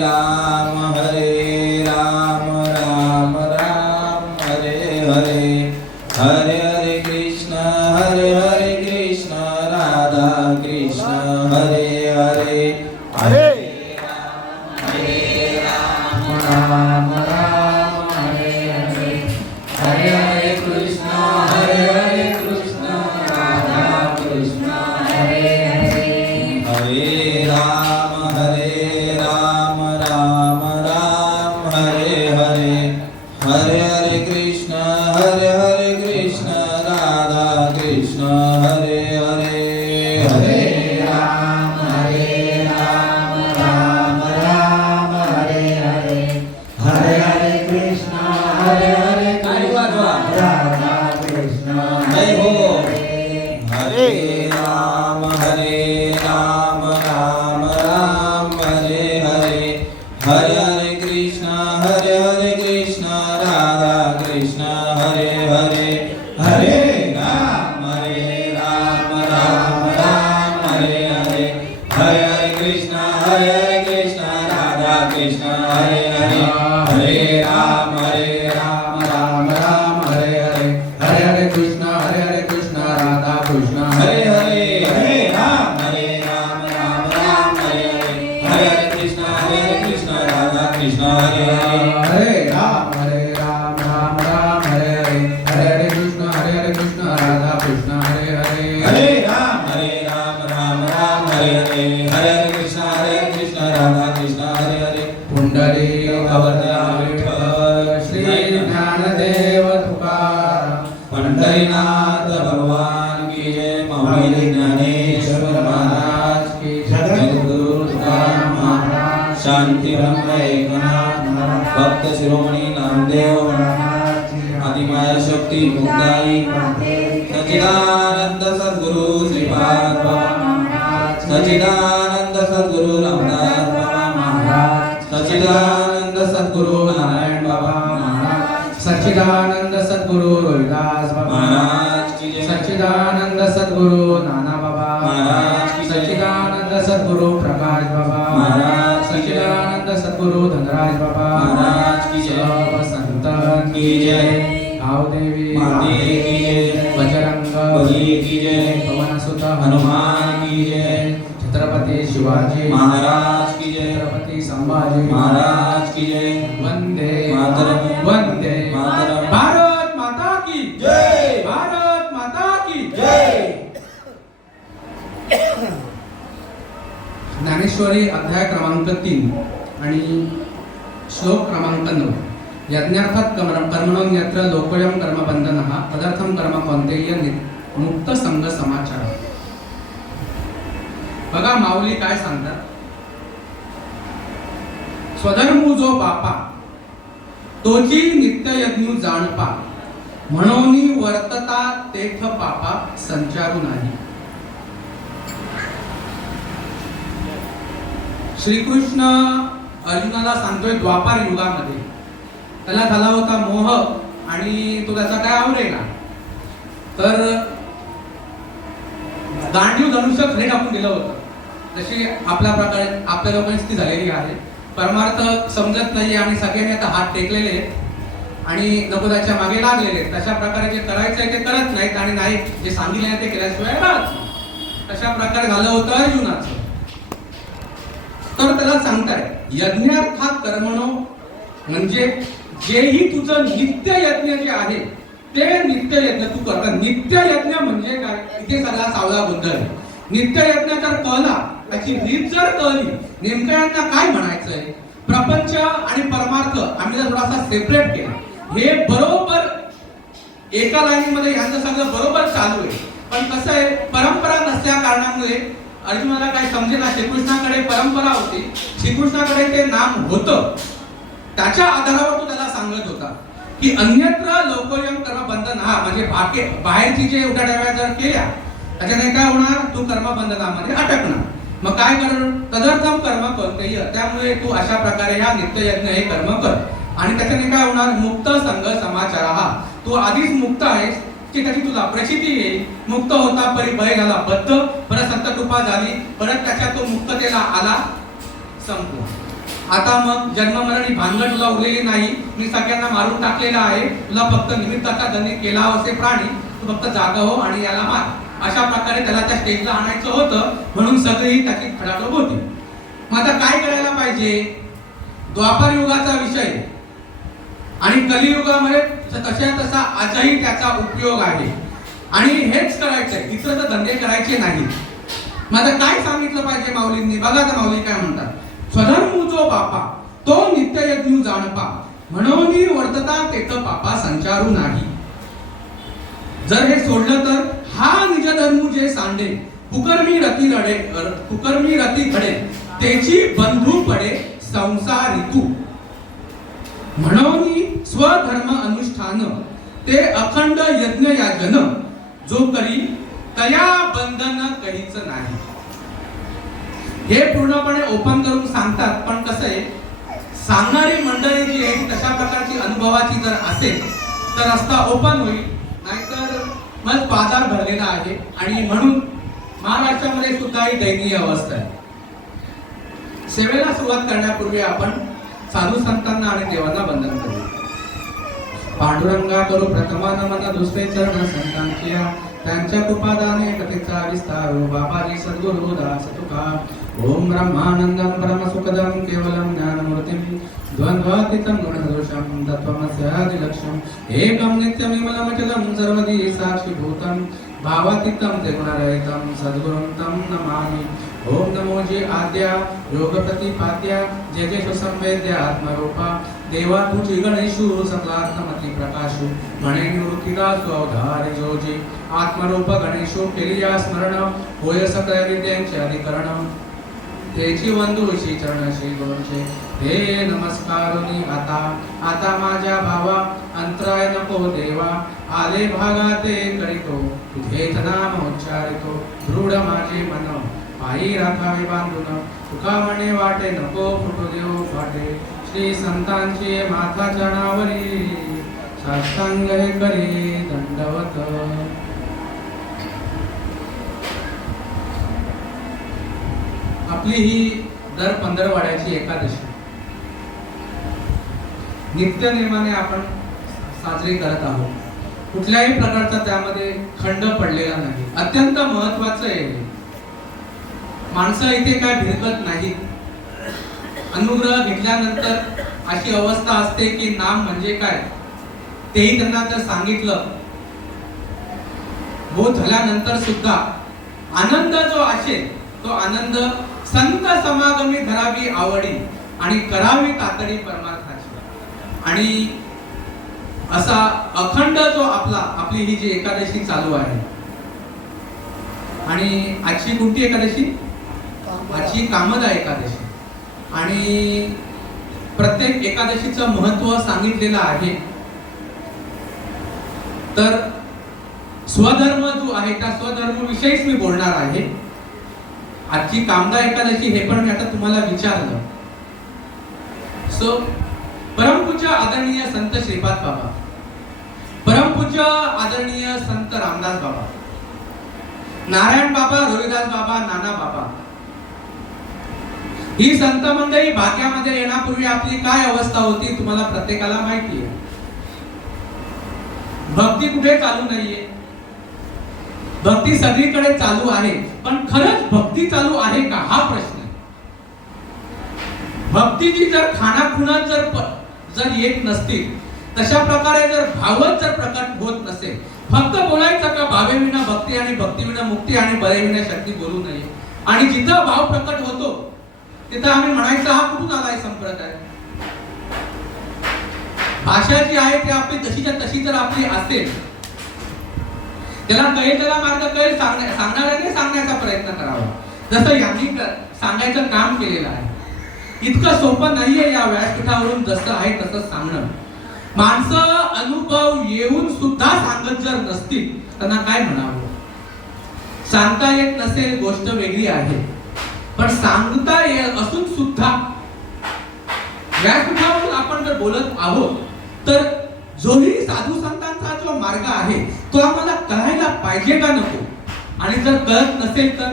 राम हरे राम राम राम हरे हरे हरे हरे कृष्ण राधा कृष्ण हरे हरे हरे राम राम राम हरे हरे हरे हरे कृष्ण राधा कृष्ण हरे हरे हरे राम राम राम हरे हरे हरे हरे कृष्ण राधा कृष्ण हरे हरे हरे राम राम राम हरे हरे हरे हरे कृष्ण राधा कृष्ण जय हो हरे राम राम राम हरे हरे हरे हरे कृष्ण राधा कृष्ण हरे हरे हरे राम राम हरे हरे हरे हरे कृष्ण राधा कृष्ण हरे हरे हरे राम राम हरे हरे हरे हरे कृष्ण राधा कृष्ण हरे हरे हरे राम राम हरे हरे हरे हरे कृष्ण राधा कृष्ण हरे हरे हरे राम हरे हरे हरे हरे कृष्ण राधा कृष्ण हरे हरे हरे राम हरे हरे हरे हरे कृष्ण राधा कृष्ण हरे हरे पुंडरी श्री ज्ञानदेव तुकाराम पंढरीनाथ भगवान की जय महावीर ज्ञानेश्वर महाराज की जय गुरु तुकाराम महाराज शांति ब्रह्म एकनाथ भक्त शिरोमणी नामदेव आदिमाया शक्ती मुक्ताई सच्चिदानंद सद्गुरु श्रीपाद सच्चिदानंद सद्गुरु रामदास बाबा महाराज सच्चिदानंद सद्गुरु नारायण बाबा महाराज सच्चिदानंद सद्गुरु रोहिदास बाबा महाराज की जय सच्चिदानंद सद्गुरु नाना बाबा महाराज की सच्चिदानंद सद्गुरु प्रकाश बाबा महाराज सच्चिदानंद सद्गुरु धनराज बाबा महाराज की जय संतन की जय भावदेवी माते की जय बजरंग बली की जय पवनसुत हनुमान की जय छत्रपति शिवाजी महाराज की जय छत्रपति संभाजी महाराज की जय वंदे मातरम भारत माता की जय भारत माता की जय ज्ञानेश्वरी अध्याय क्रमांक 3 आणि श्लोक क्रमांक 9 यज्ञार्थात कर्मणोन्यत्र लोकोयम कर्मबंधनः तदर्थम कर्म कौन्तेय मुक्त संग समाचार. बघा माऊली काय सांगतात. स्वधर्मू जो बापा तोची नित्य यज्ञ जाणपा म्हणून वर्तता तेथ पापा संचारू नाही. श्रीकृष्ण अर्जुनाला सांगतोय द्वापार युगामध्ये त्याला झाला होता मोह आणि तो त्याचा काय आवरेना तर गांडीव धनुष्य खाली टाकून दिलं होतं. तशी आपल्या प्रकारे आपल्या लोकांची स्थिती झालेली आहे. परमार्थ समजत नाही आणि सगळ्यांनी आता हात टेकलेले आहेत आणि नको त्याच्या मागे लागलेले आहेत. तशा प्रकारे जे करायचं आहे ते करत नाहीत आणि नाही जे सांगितले ते केल्याशिवाय राहत. तशा प्रकारे झालं होतं अर्जुनाचं. तर त्याला सांगताय यज्ञार्थात कर्मणो म्हणजे जेही तुझं नित्य यज्ञ जे आहे ते नित्य यज्ञ तू करता. नित्य यज्ञ म्हणजे काय इथे सगळा सावळा गोंधळ. नित्य यज्ञ जर कळला त्याची रीत जर कळली नेमकं यांना काय म्हणायचंय. प्रपंच आणि परमार्थ आम्ही जर थोडासा सेपरेट केला हे बरोबर एका लाईनीमध्ये यांचं सगळं बरोबर चालू आहे. पण कसं आहे परंपरा नसल्या कारणामुळे अर्जुनाला काय समजेना. श्रीकृष्णाकडे परंपरा होती श्रीकृष्णाकडे ते नाम होतं त्याच्या आधारावर तो त्याला सांगत होता की अन्यत्र लोकोयम कर्म बंधन हा म्हणजे बाहेरची जे उठाड्याव्या जर केल्या त्याच्याने काय होणार तू कर्मबंधनामध्ये अटकणार. मग काय कर तदर्थम कर्म कौन्तेय त्यामुळे तू अशा प्रकारे ह्या नित्ययज्ञ हे कर्म कर आणि त्याच्याने काय होणार मुक्त संघ समाचार हा तू आधीच मुक्त आहेस की त्याची तुला प्रचिती येईल. मुक्त होता परी भय झाला बद्ध परत संत कृपा झाली परत त्याच्या तो मुक्ततेला आला संपला. आता मग जन्ममरणी भानगड तुला उरलेली नाही, मी सगळ्यांना मारून टाकलेला आहे, तुला फक्त निमित्ताचा धनी केला असे प्राणी, तू फक्त जागा हो आणि याला मार, अशा प्रकारे त्याला त्या स्टेजला आणायचं होतं. म्हणून सगळी त्याची खडाटोप होती. मग आता काय करायला पाहिजे? द्वापार युगाचा विषय आणि कलियुगामध्ये तशा तसा आजही त्याचा उपयोग आहे आणि हेच करायचंय, इतर तर धंदे करायचे नाही. मग आता काय सांगितलं पाहिजे माऊलींनी? बघा तर माऊली काय म्हणतात. स्वधर्म जो बापा तो नित्य यज्ञ जाणपा, म्हणून वर्तता तेथ पापा संचारू नाही. जर हे सोडलं तर हा निज धर्म जे सांडे, कुकर्मी रती घडे, त्याची बंधू पडे संसार ऋतू. म्हणून स्वधर्म अनुष्ठान ते अखंड यज्ञ याजन, जो करी तया बंधन कहीच नाही. हे पूर्णपणे ओपन करून सांगतात. पण कसं आहे, सांगणारी मंडळी जी आहे तशा प्रकारची अनुभवाची जर असेल तर रस्ता ओपन होईल, नाहीतर मग बाजार भरलेला आहे. आणि म्हणून महाराष्ट्रामध्ये सुद्धा ही दयनीय अवस्था आहे. सेवेला सुरुवात करण्यापूर्वी आपण साधू संतांना आणि देवांना वंदन करू. पांडुरंगा करू प्रथमा नमन, दुसरे चरण संतांच्या, त्यांच्या कृपादाने कथेचा विस्तार. बाबाजी सद्गुरु दास तुका. ओम ब्रह्मानंदं परम सुखदं केवलं ज्ञानमूर्तिं, द्वंद्वातीतं गुणदोषं तत्त्वमस्यादिलक्ष्यम्, एकं नित्यमिमलमचलं सर्वदी साक्षीभूतं, भावातीतं त्रिगुणरहितं सद्गुरुं तं नमामि. ओम नमो जे आद्या योग प्रतिपाद्या, जे जे सुसंवेद्य आत्मरूपा, देवा तुझी गणेशु सकलात्मति प्रकाशु, गणे निवृत्तीला स्वधार जोजी, आत्मरूप गणेशो केलिया स्मरण, होय सकळ विद्यांचे अधिकरण, तेची वंदूशी चरणशी गुरुचे, हे नमस्कारुनी आता. आता माझ्या भावा अंतराय नको देवा, आले भागाते करीतो, तुझेच नाम उच्चारितो, दृढ माझे मन, पायी राखावे बांधून, तुका म्हणे वाटे नको फुटू देऊ फाटे. श्री संतांची माथा चरणावरी, साष्टांग हे करी दंडवत. आपली ही दर पंधरवाड्याची एकादशी नित्य नियमाने आपण साजरी करत आहोत. कुठल्याही प्रकारचा त्यामध्ये खंड पडलेला नाही. अत्यंत महत्वाचं आहे, माणसं इथे काय भिरकत नाहीत. अनुग्रह घेतल्यानंतर अशी अवस्था असते की नाम म्हणजे काय तेही त्यांना जर सांगितलं, बोध झाल्यानंतर सुद्धा आनंद जो असेल तो आनंद संत समागमी धरावी आवडी आणि करावी तातडी परमार्थाची. आणि असा अखंड जो आपली ही जी एकादशी चालू आहे. आणि आजची कोणती एकादशी? आजची कामदा एकादशी. आणि प्रत्येक एकादशीचं महत्व सांगितलेलं आहे. तर स्वधर्म जो आहे त्या स्वधर्म विषयीच मी बोलणार आहे. आजची कामदा एकादशी हे पण मी आता तुम्हाला विचारलं. सो परमपूज्य आदरणीय संत श्रीपाद बाबा, परमपूज्य आदरणीय संत रामदास बाबा, नारायण बाबा, रोहिदास बाबा, नाना बाबा, ही संत मंडळी भाग्यामध्ये येण्यापूर्वी आपली काय अवस्था होती तुम्हाला प्रत्येकाला माहिती आहे. भक्ती कुठे चालू नाहीये, भक्ती सगळीकडे चालू आहे. पण खरंच भक्ती चालू आहे का हा प्रश्न आहे. भक्तीची जर खाणाखुणात जर येत नसतील, तशा प्रकारे जर भावच जर प्रकट होत नसेल, फक्त बोलायचं का भावे विना भक्ती आणि भक्ती विना मुक्ती आणि बरे विना शक्ती बोलू नये. आणि जिथं भाव प्रकट होतो तिथं आम्ही म्हणायचं हा कुठून आलाय संप्रदाय. भाषा जी आहे ती आपली जशीच्या तशी जर आपली असेल, त्याला त्याला मार्ग कळेल, सांगणाऱ्याने सांगण्याचा प्रयत्न करावा, जसं यांनी सांगायचं काम केलेलं आहे. इतकं सोपं नाहीये या व्यासपीठावरून जसं आहे तसं सांगणं. माणसं अनुभव येऊन सुद्धा सांगत जर नसतील त्यांना काय म्हणावं. सांगता येत नसेल गोष्ट वेगळी आहे, पण सांगता येत असून सुद्धा व्यासपीठावरून आपण जर बोलत आहोत तर जोही साधू संतांचा जो मार्ग आहे तो आम्हाला कळायला पाहिजे का नको. आणि जर कळत नसेल तर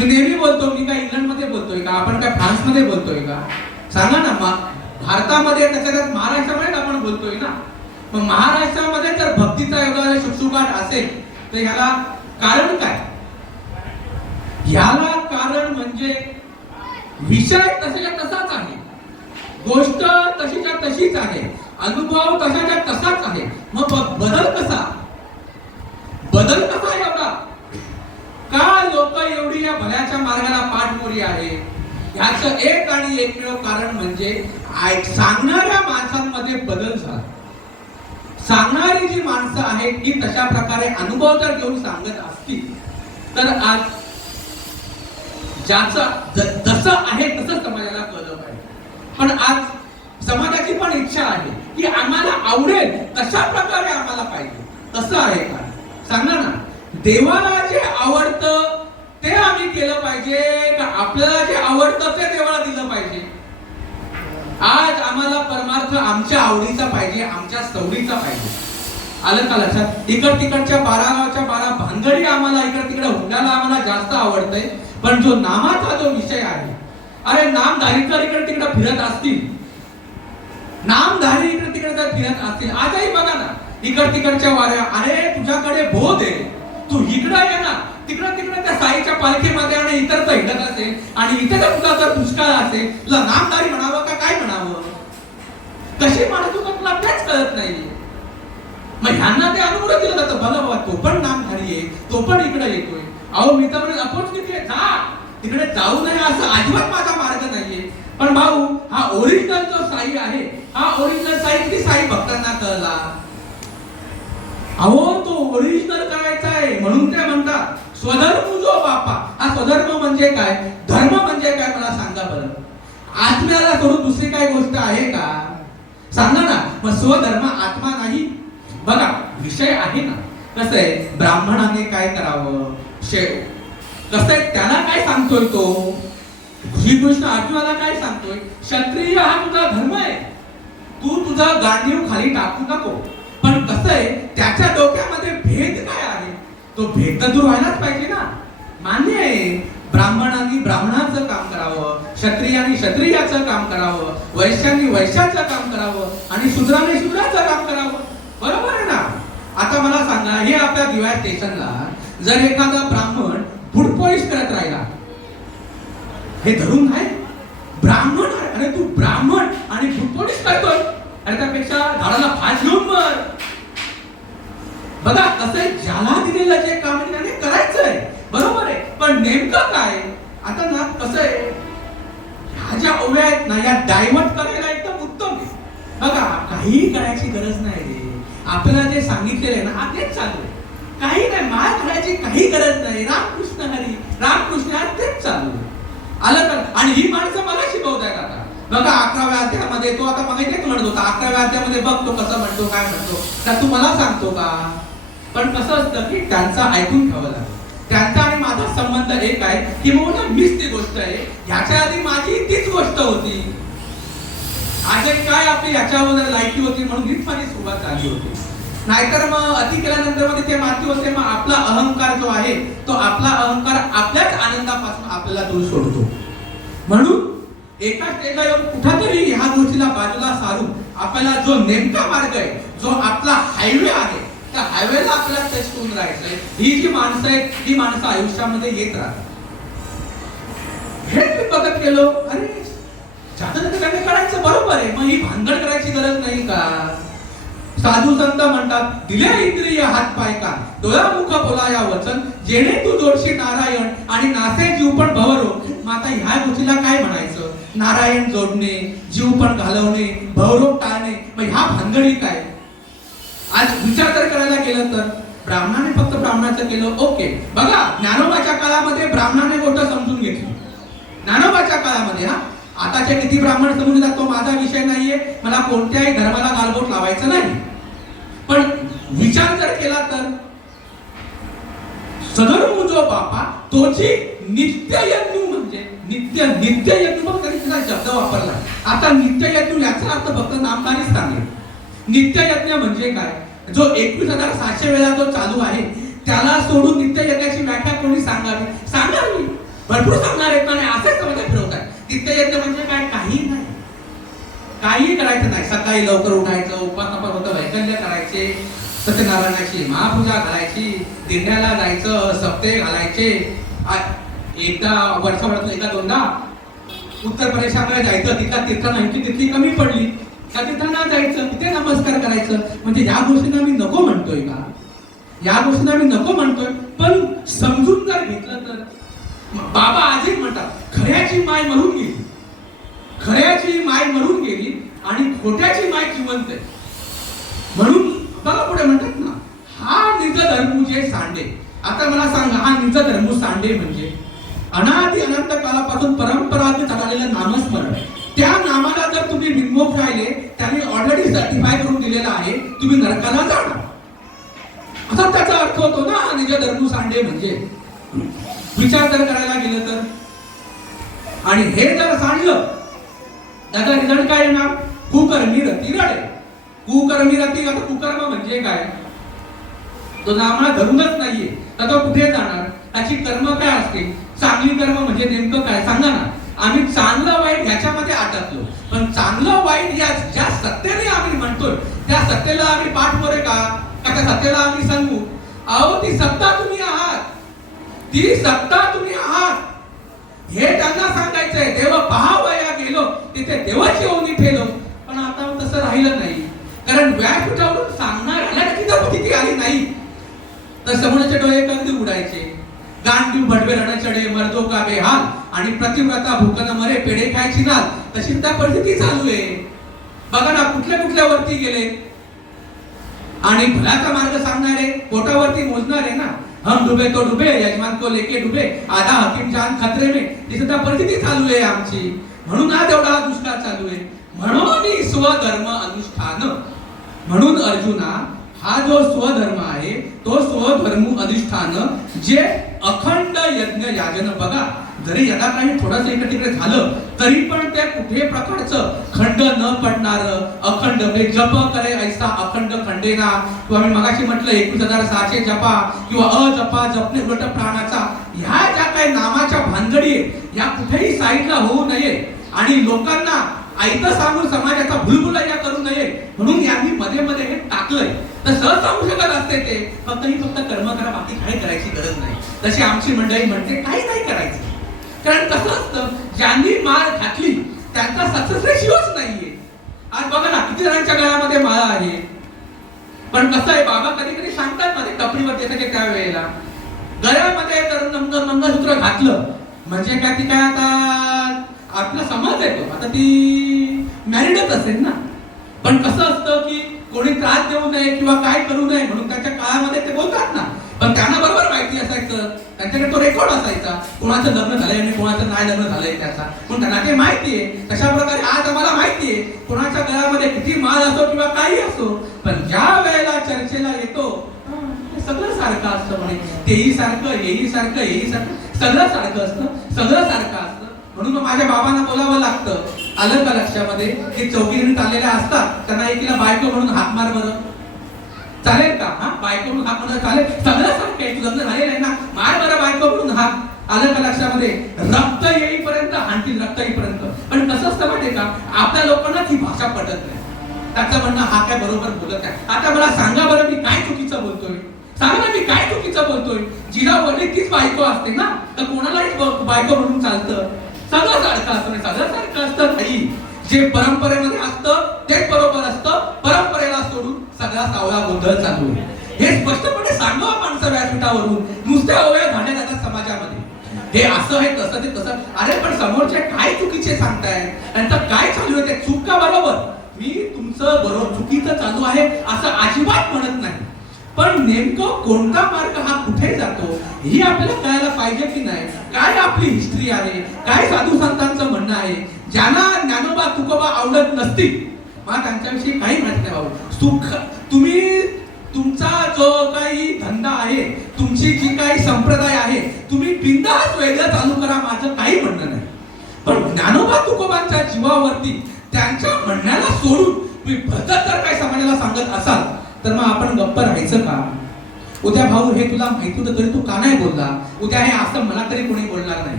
मी नेहमी बोलतो, मी काय इंग्लंडमध्ये बोलतोय का, आपण काय फ्रान्समध्ये बोलतोय का? सांगा ना. भारतामध्ये त्याच्यात महाराष्ट्रामध्ये आपण बोलतोय ना. मग महाराष्ट्रामध्ये जर भक्तीचा एवढा शुकशुकाट असेल तर ह्याला कारण काय? ह्याला कारण म्हणजे विषय तशाच्या तसाच आहे, गोष्ट तशीच्या तशीच आहे, अनुभव तशाच्या तसाच आहे. मग बदल कसा एवढा? का लोक एवढी या भल्याच्या मार्गाला पाठमोरी आहे? याचं एक आणि एकमेव कारण म्हणजे सांगणाऱ्या माणसांमध्ये बदल झाला. सांगणारी जी माणसं आहेत ती तशा प्रकारे अनुभव जर घेऊन सांगत असतील तर आज ज्याचं जसं आहे तसं समाजाला कळलं पाहिजे. पण आज समाजाची पण इच्छा आहे की आम्हाला आवडेल तशा प्रकारे आम्हाला पाहिजे. तसं आहे का? सांगा ना. देवाला जे आवडतं ते आम्ही केलं पाहिजे का आपल्याला जे आवडतं ते देवाला दिलं पाहिजे? आज आम्हाला परमार्थ आमच्या आवडीचा पाहिजे, आमच्या सवडीचा पाहिजे. आलं का लक्षात? तिकडच्या 12 गावच्या 12 भानगडी आम्हाला इकड तिकडे हुंडाला आम्हाला जास्त आवडतंय. पण जो नामाचा जो विषय आहे, अरे नामधारी जर इकडे तिकडे फिरत असतील, नामधारी इकडे तिकडे जर फिरत असतील, आजही बघा ना तिकडच्या वाऱ्या, अरे तुझ्याकडे बोध आहे, तू इकडे ये ना. तिकडे त्या साईच्या पालखीमध्ये आणि इतर हिंडत असेल आणि इथे जर तुला जर दुष्काळ असेल, तुला नामधारी म्हणावं का काय म्हणावं? कशी म्हणत तुला तुला तेच कळत नाही. मग ह्यांना ते अनुभव दिलं जातं, बघा बाबा तो पण नामधारी आहे, तो पण इकडे येतोय. अहो मी तर म्हणजे अपॉर्च्युनिटी आहे, जा तिकडे जाऊ नये असं अजिबात माझा मार्ग नाहीये. पण भाऊ हा ओरिजिनल जो साई आहे, हा ओरिजिनल साई किती साई भक्तांना कळला. अहो तो ओरिजिनल करायचा आहे म्हणून ते म्हणतात स्वधर्म जो बापा. हा स्वधर्म म्हणजे काय? धर्म म्हणजे काय मला सांगा बरं. आत्म्याला सोडून दुसरी काय गोष्ट आहे का? सांगा ना. मग स्वधर्म आत्मा नाही. बघा विषय आहे ना. कसं आहे, ब्राह्मणाने काय करावं, कसं आहे त्याला काय सांगतोय तो श्रीकृष्ण अर्जुनाला काय सांगतोय? क्षत्रिय हा तुझा धर्म आहे, तू तुझा गांडीव खाली टाकू नको. पण कसं आहे त्याच्या डोक्यामध्ये भेद काय आहे, तो भेद तर दूर व्हायलाच पाहिजे ना. मान्य आहे ब्राह्मणांनी ब्राह्मणाचं काम करावं, क्षत्रियांनी क्षत्रियाचं काम करावं, वैश्यांनी वैश्याचं काम करावं आणि शूद्रांनी शूद्राचं काम करावं. बरोबर आहे ना. आता मला सांगा, हे आपल्या दिवाळ स्टेशनला जर एखादा ब्राह्मण फुटपोलिश करत राहिला, हे धरून आहे ब्राह्मण आहे, अरे तू ब्राह्मण आणि फुटपोलिश करतोय, अरे त्यापेक्षा झाडाला फास घेऊन मर. बघा कसं ज्याला दिलेलं जे काम आहे त्याने करायचंय, बरोबर आहे. पण नेमकं काय आता ना कसं आहे, ह्या ज्या ओव्या आहेत ना या डायव्हर्ट करायला एकदम उत्तम आहे. बघा काही करायची गरज नाही. आपल्याला जे सांगितलेलं आहे ना तेच चालू आहे. काही नाही, माय करायची काही गरज नाही. रामकृष्ण हरी, रामकृष्ण हरी, तेच चालू आहे. आलं तर. आणि ही माणसं मला शिकवतायत आता. बघा 11व्या अध्यायामध्ये तो आता मग तेच म्हणत होता, 11व्या अध्यायामध्ये बघ तो कसं म्हणतो, काय म्हणतो, तर तू मला सांगतो का? पण कसं असतं की त्यांचं ऐकून घ्यावं लागतं. त्यांचा आणि माझा संबंध एक आहे की मग मीच ती गोष्ट आहे, ह्याच्या आधी माझी तीच गोष्ट होती. आजही काय आपली याच्यावर लायकी होती म्हणून हीच माझी सुरुवात झाली होती. नाहीतर मग अति केल्यानंतर मध्ये ते माती होते. मग आपला अहंकार जो आहे तो आपला अहंकार आपल्याच आनंदापासून आपल्याला दूर सोडतो. म्हणून एका स्टेजला येऊन कुठेतरी ह्या गोष्टीला बाजूला सारून आपल्याला जो नेमका मार्ग आहे, जो आपला हायवे आहे, त्या हायवेला आपल्याला टेस्ट करून राहायचंय. ही जी माणसं आहेत ही माणसं आयुष्यामध्ये येत राहतात. हे मी बघत गेलो, अरे जातं करायचं बरोबर आहे, मग ही भांडण करायची गरज नाही का? साधू संत म्हणतात, दिले इंद्रिय हात पाय का, डोळा मुख बोलाया वचन, जेणे तू जोडशी नारायण आणि नासे जीव पण भवरो. मग आता ह्या गोष्टीला काय म्हणायचं? नारायण जोडणे, जीव पण घालवणे, भवरोग टाळणे. मग ह्या भानगडी काय? आज विचार जर करायला गेलं तर ब्राह्मणाने फक्त ब्राह्मणाचं केलं, ओके. बघा ज्ञानोबाच्या काळामध्ये ब्राह्मणाने गोष्ट समजून घेतली. ज्ञानोबाच्या काळामध्ये आताचे किती ब्राह्मण समजून घेतात तो माझा विषय नाहीये, मला कोणत्याही धर्माला गालबोट लावायचं नाही. पण विचार जर केला तर सधर्म जो बापा तोची नित्ययज्ञ म्हणजे नित्ययज्ञ मग तरी तिला शब्द वापरला. आता नित्ययज्ञ याचा अर्थ फक्त नामधारीच सांगेल. नित्ययज्ञ म्हणजे काय? जो 21,700 वेळा जो चालू आहे त्याला सोडून नित्ययज्ञाची व्याख्या कोणी सांगावी? भरपूर सांगणार आहेत आणि असेच समजा फिरवतात. तीर्थयज्ञ म्हणजे काय? काही नाही, काही करायचं नाही. सकाळी लवकर उठायचं, उपासनापर होतं, वैकल्य करायचे, सत्यनारायणाची महापूजा करायची, दिंड्याला जायचं, सप्ते घालायचे, एकदा वर्षभरातून एकदा दोनदा उत्तर प्रदेशामध्ये जायचं, तिथल्या तीर्थांना आणखी तिथली कमी पडली त्या तीर्थांना जायचं, तिथे नमस्कार करायचं. म्हणजे या गोष्टींना मी नको म्हणतोय का? या गोष्टींना मी नको म्हणतोय, पण समजून जर घेतलं तर बाबा आजही म्हणतात खऱ्याची माय मरून गेली, खऱ्याची माय मरून गेली आणि खोट्याची माय जिवंत आहे. म्हणून बघा पुढे म्हणतात ना, हा निज धर्मूजे सांडे. आता मला सांगा, हा निज धर्मू सांडे म्हणजे अनादि अनंत कालापासून परंपरागत चाललेलं नामस्मरण. त्या नामाला जर तुम्ही विनमोख राहिले, त्यांनी ऑलरेडी सर्टिफाय करून दिलेला आहे, तुम्ही नरकाला जाणार, असा त्याचा अर्थ होतो ना हा निज धर्मू सांडे म्हणजे. विचार जर करायला गेलं तर, आणि हे जर सांडलं त्याचा रिझल्ट काय येणार? कुकर्मी रती रडे. कुकर्मी रती, आता कुकर्म म्हणजे काय? तो नामाला धरूनच नाहीये तर तो कुठे जाणार? त्याची कर्म काय असतील? चांगली कर्म म्हणजे नेमकं काय सांगा ना. आम्ही चांगलं वाईट ह्याच्यामध्ये अटकलो, पण चांगलं वाईट या ज्या सत्तेने आम्ही म्हणतोय त्या सत्तेला आम्ही पाठमोरे का त्या सत्तेला आम्ही सांगू? अहो ती सत्ता तुम्ही आहात, ती सत्ता तुम्ही आहात हे त्यांना सांगायचंय. देव पहावया गेलो तिथे देवाची ओनी ठेलो. पण आता तसं राहिलं नाही, कारण व्यासपीठावरून सांगणार किती आली नाही तर समोरचे डोळे कंदी उडायचे. गांडीव भडवे रणचडे मर्दो का बेहाल आणि प्रतिव्रता भूकन मरे पेढे खायची नाल. तशी त्या परिस्थिती चालू आहे. बघा ना, कुठल्या वरती गेले आणि भल्याचा मार्ग सांगणारे पोटावरती मोजणारे ना. हम डुबे तो डुबे यजमान को लेके डुबे आधा हकीम जान खतरे में. ती सुद्धा परिस्थिती चालू आहे आमची. म्हणून आज एवढा दुष्काळ चालू आहे. म्हणून स्वधर्म अनुष्ठान. म्हणून अर्जुना, हा जो स्वधर्म आहे तो स्वधर्म अधिष्ठान जे अखंड यज्ञ याजन. बघा, जरी यदा काही थोडंसं इकडे तिकडे झालं तरी पण ते कुठे प्रकारचं खंड न पडणार अखंड म्हणजे जप करे ऐसा अखंड खंडेना. किंवा मी मगाशी म्हटलं 21,600 जपा किंवा अजपा जपणे उलट प्राणाचा. ह्या ज्या काही नामाच्या भानगडी या कुठेही साईडला होऊ नये आणि लोकांना आयतं सांगून समाजाचा भुलभुलैया करू नये म्हणून यांनी मध्ये मध्ये हे टाकलंय. तर सहज सांगू शकत असते ते फक्त कर्म करा, बाकी काही करायची गरज नाही. तशी आमची मंडळी म्हणते काही नाही करायचं. कारण कसं असतं, ज्यांनी माळ घातली त्यांचा सक्सेस रेशिओच नाहीये. आज बघा ना, किती जणांच्या गळ्यामध्ये माळा आहे, पण कसं आहे बाबा कधी कधी सांगतात ना ते टपरीवर येतं की त्या वेळेला गळ्यामध्ये तर मंगळसूत्र घातलं म्हणजे काय, ती काय आता आपला समाज आहे तो आता ती मॅरिडच असेल ना. पण कसं असतं की कोणी त्रास देऊ नये किंवा काय करू नये म्हणून त्याच्या काळामध्ये ते बोलतात ना. पण त्यांना बरोबर माहिती असायचं, त्यांच्याकडे तो रेकॉर्ड असायचा कोणाचं लग्न झालंय आणि कोणाचं नाही लग्न झालंय त्याचा. पण त्यांना ते माहितीये. तशा प्रकारे आज आम्हाला माहितीये कोणाच्या गळ्यामध्ये किती माळ असो किंवा काही असो, पण ज्या वेळेला चर्चेला येतो सगळं सारखं असतं. म्हणे तेही सारखं, हेही सारखं, हेही सारखं, सगळं सारखं असतं, सगळं सारखं असतं. म्हणून मग माझ्या बाबांना बोलावं लागतं. आलं का लक्षामध्ये? ते चौकीने चाललेल्या असतात, त्यांना एकीला बायको म्हणून हाक मार बरं, चालेल का? हा, बायको म्हणून हाक म्हणून चालेल, सगळं सारखं आहे, लग्न झालेलं आहे ना, मार बरं बायको म्हणून हाक. आलं का लक्षामध्ये? रक्त येईपर्यंत हाणतील, रक्त येईपर्यंत. पण कसं असतं माहितीये का, आपल्या लोकांना ती भाषा पटत नाही. त्याचं म्हणणं हा काय बरोबर बोलत आहे. आता मला सांगा बरं, मी काय चुकीचं बोलतोय? सांगा ना, मी काय चुकीचं बोलतोय? जिला वडील तीच बायको असते ना, तर कोणालाही बायको म्हणून चालतं. सगळं सारखं असतं, सगळं सारखं असतं काही. जे परंपरेमध्ये असतं तेच बरोबर असतं, परंपरेला सोडून सगळा सावळा गोंधळ चालू आहे. हे स्पष्टपणे सांगावं माणसं व्यासपीठावरून. नुसत्या ओव्या झाल्या जातात समाजामध्ये, हे असं आहे तसं ते तसं. अरे पण समोरचे काय चुकीचे सांगताय, त्यांचं काय चालू आहे, ते चूक का बरोबर? मी तुमचं बरोबर चुकीचं चालू आहे असं अजिबात म्हणत नाही, पण नेमकं कोणता मार्ग हा कुठे जातो ही आपल्याला कळायला पाहिजे की नाही. काय आपली हिस्ट्री आहे, काय साधू संतांचं म्हणणं आहे. ज्यांना ज्ञानोबा तुकोबा आवडत नसतील, मला त्यांच्याविषयी काही माहिती नाही. बाबा सुख, तुम्ही तुमचा जो काही धंदा आहे, तुमची जी काही संप्रदाय आहे, तुम्ही बिनधास्त वेगळं चालू करा, माझं काही म्हणणं नाही. पण ज्ञानोबा तुकोबांच्या जीवावरती त्यांच्या म्हणण्याला सोडून तुम्ही भलतंच जर काही समाजाला सांगत असाल तर मग आपण गप्प राहायचं का? उद्या भाऊ हे तुला माहिती होतं तरी तू का नाही बोलला? उद्या हे असं मला तरी कोणी बोलणार नाही.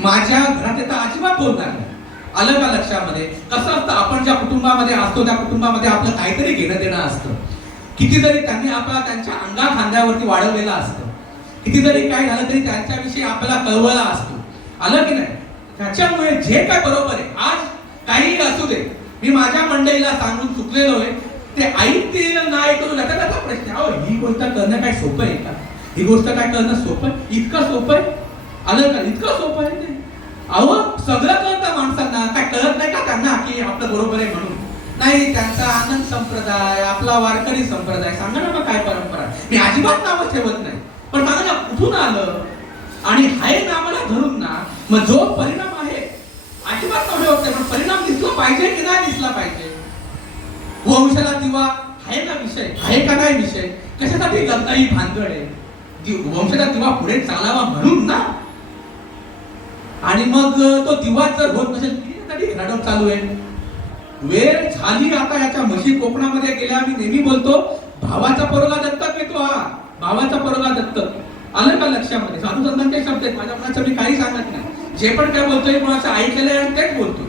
माझ्या घरात येता अजिबात बोलणार नाही. आलं का लक्षामध्ये? कसं असतं, आपण ज्या कुटुंबामध्ये असतो त्या कुटुंबामध्ये आपलं काहीतरी घेणं देणं असतं. कितीतरी त्यांनी आपला त्यांच्या अंगा खांद्यावरती वाढवलेलं असतं. कितीतरी काय झालं तरी त्यांच्याविषयी आपल्याला कळवळा असतो. आलं की नाही? त्याच्यामुळे जे काय बरोबर आहे, आज काही असू दे, मी माझ्या मंडळीला सांगून चुकलेलो आहे, ते ऐकतील नाही करू नका, त्याचा प्रश्न. अहो, ही गोष्ट करणं काय सोपं आहे का? ही गोष्ट काय करणं सोपं आहे? इतकं सोपं आहे? आलं का? इतकं सोपं आहे ते. अहो, सगळं कळतं माणसांना, काय कळत नाही का त्यांना की आपलं बरोबर आहे म्हणून? नाही, त्यांचा आनंद संप्रदाय, आपला वारकरी संप्रदाय, सांगा ना मग काय परंपरा. मी अजिबात नावं ठेवत नाही, पण सांगा ना कुठून आलं? आणि हाय नामाला धरून ना, मग जो परिणाम आहे अजिबात नाव ठेवत नाही, पण परिणाम दिसला पाहिजे की नाही दिसला पाहिजे? वंशाला दिवा आहे ना विषय, आहे का नाही विषय? कशासाठी ही भानगड आहे? वंशाचा दिवा पुढे चालावा म्हणून ना. आणि मग तो दिवा जर होत नसेल तरी रडव चालू आहे. वेळ झाली आता याच्या म्हशी कोकणामध्ये गेल्या. मी नेहमी बोलतो, भावाचा पोरगा दत्तक घेतो. हा भावाचा पोरगा दत्तक. आलं का लक्षामध्ये? साधू संतांचे शब्द आहेत, माझ्या मुलाचं मी काही सांगत नाही. जे पण काय बोलतोय कोणाचं ऐकलेलं आहे आणि तेच बोलतोय.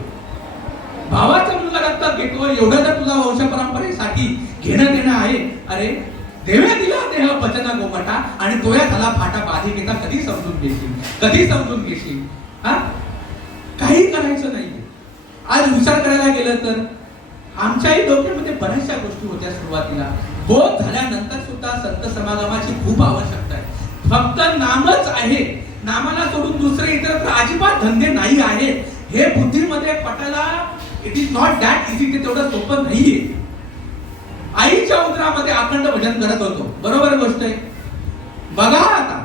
भावाचा मुलगा दत्तक घेतो, एवढं जर तुला वंश परंपरेसाठी घेणं देणं आहे. अरे, देवे दिला देह पचना गोमटा आणि तोया झाला फाटा बाधिकेचा. कधी समजून घेशील? कधी समजून घेशील? हा, काही करायचं नाही. आज विचार करायला गेलं तर आमच्याही डोक्यामध्ये बऱ्याचशा गोष्टी होत्या सुरुवातीला. बोध झाल्यानंतर सुद्धा संत समागमाची खूप आवश्यकता आहे. फक्त नामच आहे, नामाला सोडून दुसरे इतर अजिबात धंदे नाही आहे. हे बुद्धीमध्ये पटायला it is not that easy. ते तेवढं सोपं नाहीये. आईच्या उदरामध्ये अखंड भजन करत होतो, बरोबर गोष्ट आहे. बघा आता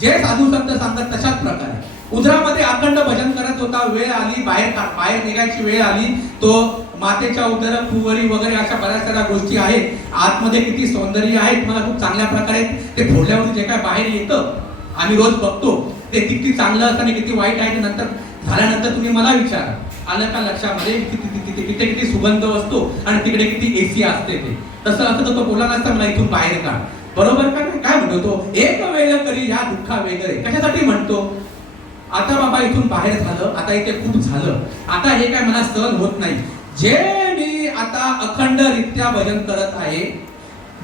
जे साधू संत सांगतात तशाच प्रकारे उदरामध्ये अखंड भजन करत होता. वेळ आली, बाहेर निघायची वेळ आली. तो मातेच्या उदर फुवरी वगैरे अशा बऱ्याच साऱ्या गोष्टी आहेत. आतमध्ये किती सौंदर्य आहे तुम्हाला खूप चांगल्या प्रकारे ते फोडल्यावरती जे काय बाहेर येतं आम्ही रोज बघतो, ते किती चांगलं असतं आणि किती वाईट आहे. नंतर झाल्यानंतर तुम्ही मला विचारा. आलं का लक्षामध्ये? तिथे किती सुगंध असतो आणि तिकडे किती एसी असते. ते तसं असतं तो बोला नसता मला इथून बाहेर काढ. बरोबर का नाही? काय म्हणतो तो? एक वेळ करी या दुःखा वगैरे. कशासाठी म्हणतो? आता बाबा इथून बाहेर झालं, आता इथे खूप झालं, आता हे काय मला सहन होत नाही. जे मी आता अखंडरित्या भजन करत आहे,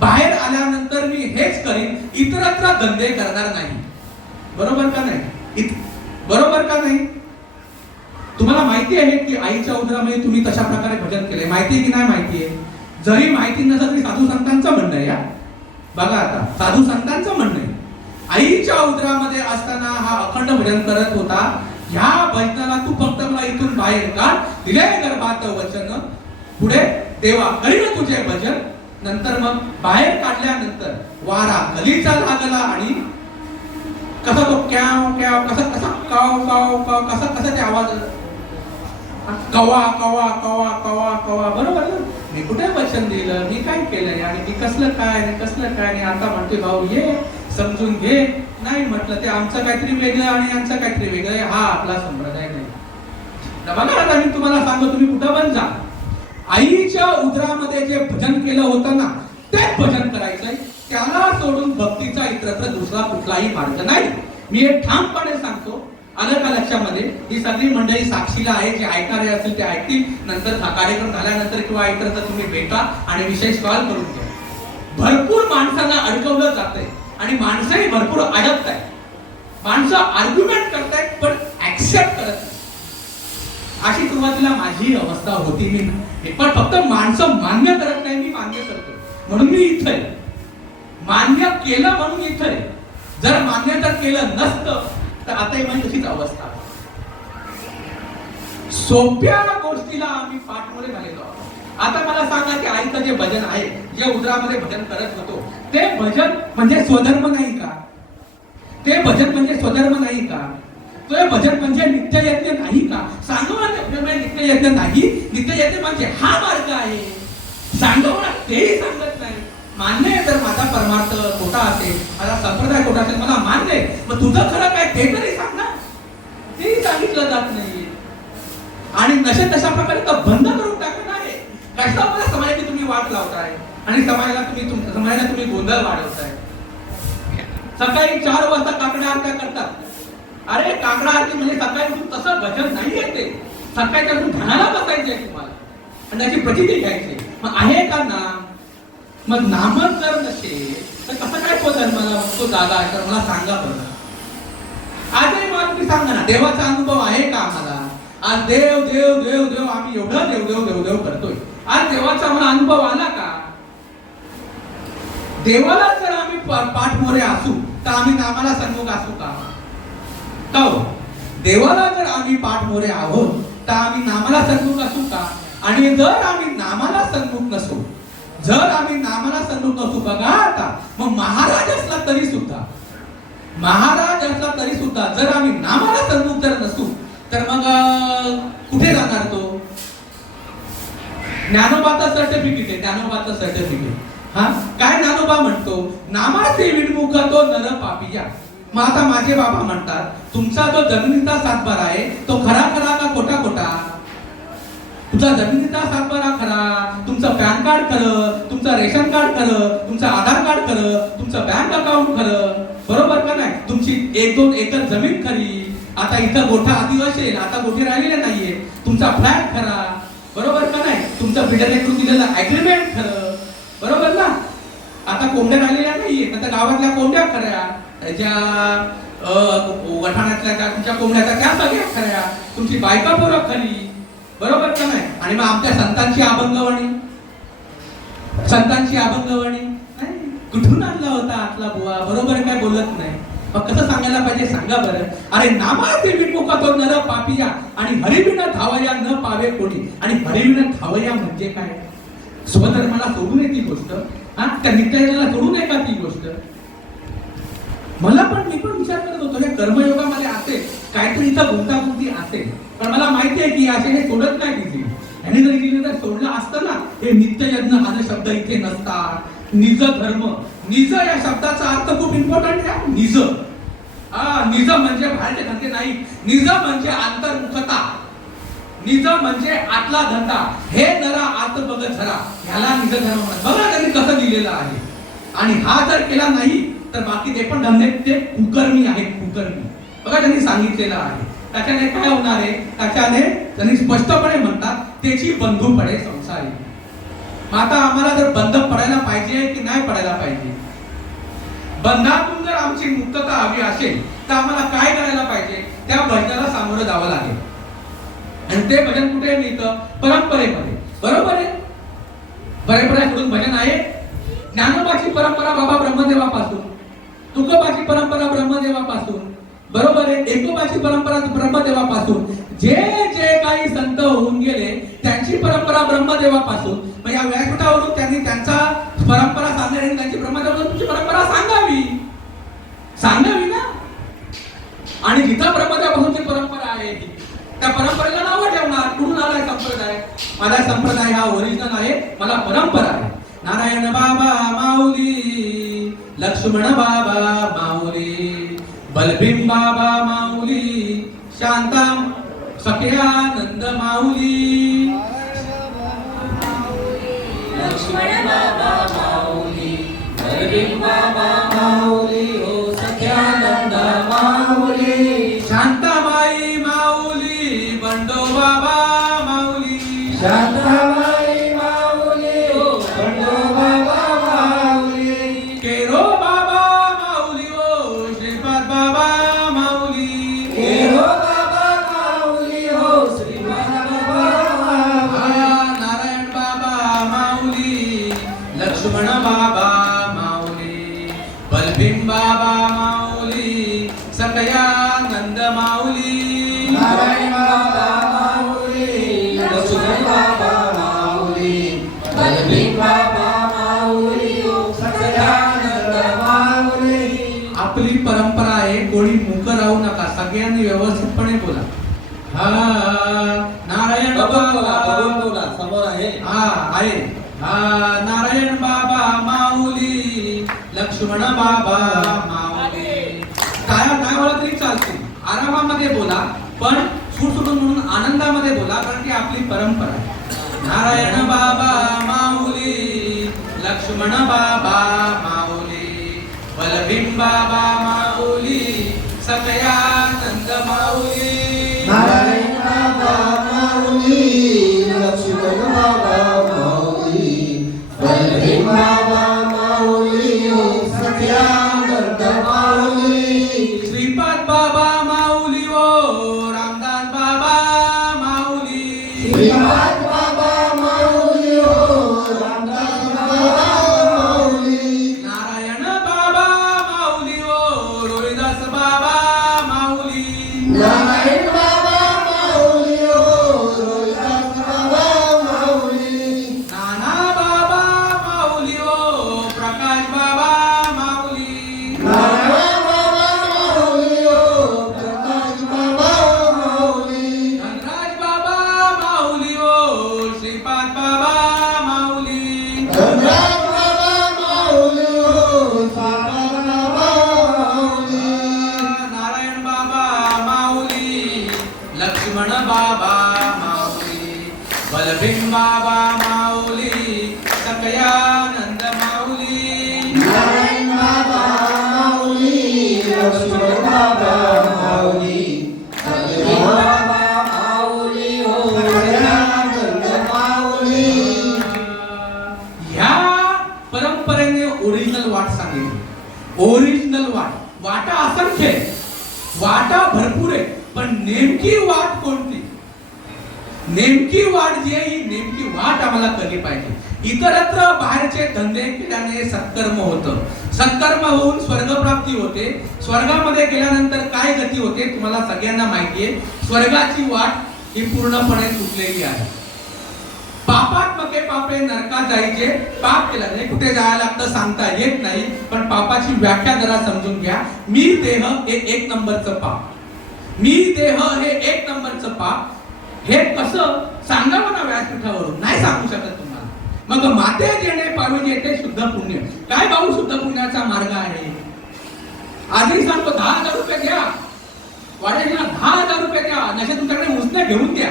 बाहेर आल्यानंतर मी हेच करीन, इतरत्र धंदे करणार नाही. बरोबर का नाही? बरोबर का नाही? तुम्हाला माहिती आहे की आईच्या उदरामध्ये तुम्ही तशा प्रकारे भजन केले. माहिती आहे की नाही माहिती आहे? जरी माहिती नसेल तरी साधू संतांचं म्हणणं आहे. या बघा आता, साधू संतांचं म्हणणं आहे, आईच्या उदरामध्ये असताना हा अखंड भजन करत होता. ह्या भजनाला तू फक्त मला इथून बाहेर काढ, दिले गर्भात वचन, पुढे देवा करीन तुझे भजन. नंतर मग बाहेर काढल्यानंतर वारा गलीचा लागला आणि कसा तो क्याव क्याव, कसा कसा काव काव काव, कसा कसा ते आवाज, कवा कवा कवा कवा कवा. बरोबर ना? मी कुठे वचन दिलं, मी काय केलंय आणि मी कसलं काय आणि आता म्हणते भाऊ ये समजून घे. नाही म्हटलं, ते आमचं काहीतरी वेगळं आणि यांचं काहीतरी वेगळं आहे. हा आपला संप्रदाय नाही. बघा आता मी तुम्हाला सांगतो, तुम्ही कुठं पण जा, आईच्या उदरामध्ये जे भजन केलं होतं ना, तेच भजन करायचंय. त्याला सोडून भक्तीचा इतरत्र दुसरा कुठलाही मार्ग नाही. मी हे ठामपणे सांगतो. आलं का लक्षामध्ये? ही सगळी मंडळी साक्षीला आहे. जे ऐकणारे असतील ते ऐकतील. नंतर कार्यक्रम झाल्यानंतर किंवा इतरत्र तुम्ही भेटा आणि विषय सॉल्व्ह करून घ्या. भरपूर माणसांना अडकवलं जातंय आणि माणसंही भरपूर अडकत आहेत. माणसं आर्ग्युमेंट करतायत पण ऍक्सेप्ट करत नाही. अशी सुरुवातीला माझी अवस्था होती. मी पण फक्त माणसं मान्य करत नाही, मी मान्य करतो म्हणून मी इथं आहे. मान्य केलं म्हणून इथं आहे. जर मान्य जर केलं नसतं तर आताही माझी तशीच अवस्था. सोप्या गोष्टीला आम्ही पाठमोरे झालेलो आहोत. आता मला सांगा की आईचं जे भजन आहे, जे उदरामध्ये भजन करत होतो, ते भजन म्हणजे स्वधर्म नाही का? ते भजन म्हणजे स्वधर्म नाही का? तो भजन म्हणजे नित्ययज्ञ नाही का? सांगा मला, नित्ययज्ञ नाही. नित्ययज्ञ म्हणजे हा मार्ग आहे. सांगा मला, तेही सांगत नाही. मान्य आहे तर माझा परमार्थ खोटा असेल, माझा संप्रदाय खोटा असेल, मला मान्य आहे. मग तुझं खरं काय ते तरी सांग ना. तेही सांगितलं जात नाही. आणि नशे तशा प्रकारे तर बंद करून टाकणं आहे. कशामुळे समाजाची तुम्ही वाट लावताय आणि समाजाला तुम्ही गोंधळ वाढवताय. सकाळी 4 वाजता काकड्या आरत्या करतात. अरे काकडा आरती म्हणजे सकाळी उठून तसं भजन नाही येते. सकाळी उठून ध्यानाला बसायचे तुम्हाला आणि त्याची प्रचिती घ्यायची. मग आहे का नाम? मग नामच जर नसेल तर कसं काय तो धर्माला तो जागा आहे? तर मला सांगा बरं. आजही मला तुम्ही सांगा ना, देवाचा अनुभव आहे का आम्हाला? आज देव देव देव देव आम्ही एवढं देव देव देव देव करतोय. आज देवाचा आम्हाला अनुभव आला का? देवाला जर आम्ही पाठमोरे असू तर आम्ही नामाला सन्मुख असू का? हो, देवाला जर आम्ही पाठमोरे आहोत तर आम्ही नामाला सन्मुख असू का? आणि जर आम्ही नामाला सन्मुख नसू, जर आम्ही नामाला सन्मुख नसू, बघा आता मग महाराज असला तरी सुद्धा, महाराज असला तरी सुद्धा जर आम्ही नामाला सन्मुख जर नसू तर मग कुठे जाणार तो? ज्ञानोबाचं सर्टिफिकेट आहे, ज्ञानोबाचं सर्टिफिकेट. हा काय ज्ञानोबा म्हणतो? नामाचे विणमुख तो नर पापिया. मग आता माझे बाबा म्हणतात तुमचा जो जमिनीचा सातबारा आहे तो खरा खरा का खोटा खोटा? तुमचा जमिनीचा सातबारा खरा, तुमचं पॅन कार्ड खरं, तुमचं रेशन कार्ड खरं, तुमचं आधार कार्ड खरं, तुमचं बँक अकाउंट खरं, बरोबर का नाही? तुमची 1-2 एकर जमीन खरी. आता इथं गोठा आधी असेल, आता गोठे राहिलेले नाहीये. तुमचा फ्लॅट खरा, बरोबर का नाही? तुमचं बिल्डरकडून दिलेलं ऍग्रीमेंट खरं, बरोबर ना? आता कोंबड्या राहिलेल्या नाहीये, आता गावातल्या कोंबड्या खऱ्या, ज्या वठाण्यातल्या त्या तुमच्या कोंबड्या त्या सगळ्या खऱ्या, तुमची बायका पोरं खरी, बरोबर का नाही? आणि मग आमच्या संतांची अभंगवाणी, संतांची अभंगवाणी नाही कुठून आणला होता आतला बुवा? बरोबर काय बोलत नाही. मग कसं सांगायला पाहिजे सांगा बरं. अरे नामाचे विणमुख तो नर पापिया आणि हरिविण धावया न पावे कोणी. आणि हरिविण धावया म्हणजे काय? स्वधर्माला सोडू नये ती गोष्ट, हा त्या नित्याला सोडू नये का ती गोष्ट? मी पण विचार करत होतो हे कर्मयोगामध्ये असेल काहीतरी इथं गुंतागुंती असेल, पण मला माहिती आहे की असे हे सोडत नाही तिथे. यांनी जर गेले तर सोडलं असतं ना, हे नित्ययज्ञ हा शब्द इथे नसतात. निज धर्म, निज या शब्दाचा अर्थ खूप इम्पॉर्टंट आहे. निज, निज म्हणजे बाहेरचे धंदे नाही, निज म्हणजे अंतर्मुखता, निज म्हणजे आतला धंदा. हे नरा आत बघ झरा, ह्याला निज धर्म म्हणतात. बघा त्यांनी कसं दिलेलं आहे. आणि हा जर केला नाही तर बाकी ते पण धंदे ते कुकर्मी आहेत, कुकर्मी. बघा त्यांनी सांगितलेलं आहे. त्याच्याने काय होणार आहे? त्याच्याने त्यांनी स्पष्टपणे म्हणतात त्याची बंधू पडे संसारी. आता आम्हाला जर बंध पडायला पाहिजे की नाही पडायला पाहिजे? बंधातून जर आमची मुक्तता हवी असेल तर आम्हाला काय करायला पाहिजे? त्या भजनाला सामोरं जावं लागेल. आणि ते भजन कुठे मिळतं? परंपरेमध्ये, बरोबर आहे? परंपरेकडून भजन आहे. ज्ञानोबाची परंपरा बाबा ब्रह्मदेवापासून, तुकोबाची परंपरा ब्रह्मदेवापासून, बरोबर आहे? एकोबाची परंपरा ब्रह्मदेवापासून. जे जे काही संत होऊन गेले त्यांची परंपरा ब्रह्मदेवापासून. मग या व्यासपीठावरून त्यांनी त्यांचा परंपरा सांगण्याने त्यांची ब्रह्मदेवापासून तुमची परंपरा सांगावी, सांगावी ना. आणि जिथं ब्रह्मदेवापासूनची परंपरा आहे त्या परंपरेला नाव ठेवणार. कुठून आलाय संप्रदाय? माझा संप्रदाय हा ओरिजिनल आहे, मला परंपरा आहे. नारायण बाबा माऊली, लक्ष्मण बाबा माऊली, बलभीम बाबा माऊली, शांताम सख्यानंद माऊली, लक्ष्मण बाबा माऊली, बलभीम बाबा माऊली, ओ सख्यानंद माऊली, शांताबाई माऊली, बंडो बाबा माऊली, शांताबाई माऊली, ओ बंडो बाबा माऊली, केरो बाबा माऊली, ओ श्रीपाद बाबा माऊली, केरो बाबा माऊली, ओ श्रीपाद बाबा माऊली, नारायण बाबा माऊली, लक्ष्मण बाबा माऊली, बलभीम बाबा माऊली, सखयानंद माऊली, नारायण बाबा माऊली, लक्ष्मण बाबा माऊली, बलभीम बाबा माऊली, ओ सखयानंद माऊली. आपली परंपरा आहे, कोणी मूक राहू नका, सगळ्यांनी व्यवस्थितपणे बोला. हा नारायण बाबा समोर आहे. हा आहे. हा नारायण बाबा माऊली, लक्ष्मण बाबा माऊली. काय बोला तरी चालते, आरामामध्ये बोला, पण सुटसुटून म्हणून आनंदामध्ये बोला, कारण की आपली परंपरा आहे. नारायण बाबा माऊली, लक्ष्मण बाबा माऊली, बलभीम बाबा माऊली, सखयानंद श्रीपाद बाबा माऊली हो रामदास बाबा माऊली नारायण बाबा माऊली ओ रोहिदास बाबा माऊली नारायण बाबा माऊली हो रोहिदास बाबा माऊली नाना बाबा माऊली ओ प्रकाश बाबा माऊली नारायण बाबा माऊली हो प्रकाश बाबा माऊली धनराज बाबा माऊली ओ श्रीपाद बाबा माऊली धनराज बाबा माऊली हो श्रीपाद बाबा माऊली नारायण बाबा माऊली लक्ष्मण बाबा माऊली बलभीम बाबा माऊली सकयानंद माऊली नारायण बाबा माऊली लक्ष्मण बाबा माऊली सगळे बाबा माऊली हो सगळ्यांद माऊली ह्या परंपरेने ओरिजिनल वाट सांगितली. ओरिजिनल वाटा असंख्य आहे, वाटा भरपूर आहे, पण नेमकी वाट कोणती? नेमकी वाट जी आहे ही नेमकी वाट आम्हाला कळली पाहिजे. इतरत्र बाहेरचे धंदे केल्याने सत्कर्म होतं, सत्कर्म होऊन स्वर्गप्राप्ती होते. स्वर्गामध्ये गेल्यानंतर काय गती होते तुम्हाला सगळ्यांना माहिती आहे. स्वर्गाची वाट ही पूर्णपणे सुटलेली आहे. पापात मके पापे नरकात जायचे. पाप केलं नाही, कुठे जायला लागतं सांगता येत नाही, पण पापाची व्याख्या जरा समजून घ्या. मी देह हे एक नंबरचं पाप. मी देह हे एक नंबरचं पाप. हे कसं सांगावं ना व्यासपीठावरून? नाही सांगू शकत तुम्हाला. मग माते जेणे पाविजे येते शुद्ध पुण्य. काय भाऊ शुद्ध पुण्याचा मार्ग आहे? आजही सांगतो 10,000 रुपये घ्या, वाढेला 10,000 रुपये द्या, नशा तुमच्याकडे उसने घेऊन द्या.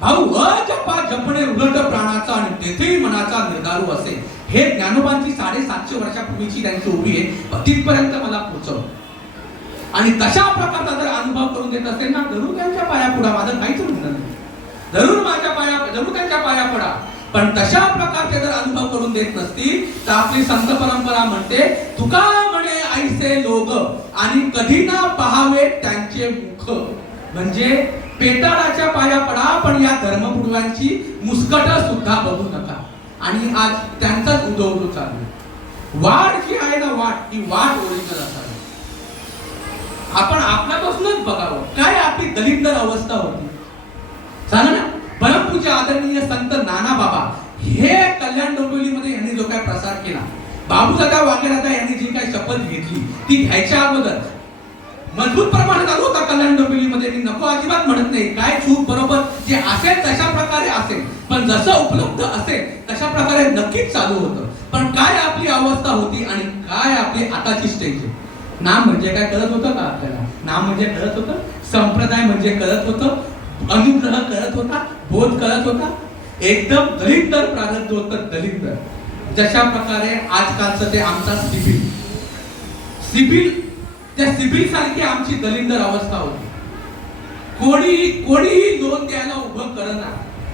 भाऊ अजपा जपणे उलट प्राणाचा आणि तेथेही मनाचा निर्धारू असे. हे ज्ञानोबांची 750 वर्षापूर्वीची त्यांची ओवी आहे, तिथपर्यंत मला पोहोचव. आणि तशा प्रकारचा जर अनुभव करून देत असेल ना, जरूर त्यांच्या पाया पुढा. माझं काहीच म्हणणं नाही, जरूर त्यांच्या पाया पडा. पण तशा प्रकारचे जर अनुभव करून देत नसतील तर आपली संत परंपरा म्हणते, तुका म्हणे ऐसे लोक आणि कधी ना पहावे त्यांचे मुख. म्हणजे पेटाळाच्या पाया पडा, पण या धर्मपुरवांची मुस्कट सुद्धा बघू नका. आणि आज त्यांचाच उदो चालू. वाट जी आहे ना, वाट ही वाट ओरिजिनल असावी. आपण आपल्यापासूनच बघावं काय आपली दलिंदर अवस्था होती. सांगा ना. परमपूज्य आदरणीय संत नाना बाबा हे कल्याण डोंबिवलीमध्ये यांनी जो काय प्रसार केला, बाबूदादा वाकेदादा यांनी जी काय शपथ घेतली ती घ्यायच्या अगोदर मजबूत प्रमाणात चालू होता कल्याण डोंबिवलीमध्ये. मी नको अजिबात म्हणत नाही, काय चूक बरोबर जे असेल तशा प्रकारे असेल, पण जसं उपलब्ध असेल तशा प्रकारे नक्कीच चालू होतं. पण काय आपली अवस्था होती आणि काय आपली आताची स्टेज आहे. नाम म्हणजे काय कळत होतं का आपल्याला? नाम म्हणजे कळत होतं, संप्रदाय म्हणजे कळत होतं, अनुग्रह कळत होता, बोध कळत होता. एकदम दलिंदर प्रारब्ध होतं, दलिंदर. जशा प्रकारे आजकालचं ते आमचा सिबिल त्या सिबिल सारखी आमची दलिंदर अवस्था होती. कोणीही लोन द्यायला उभं करना,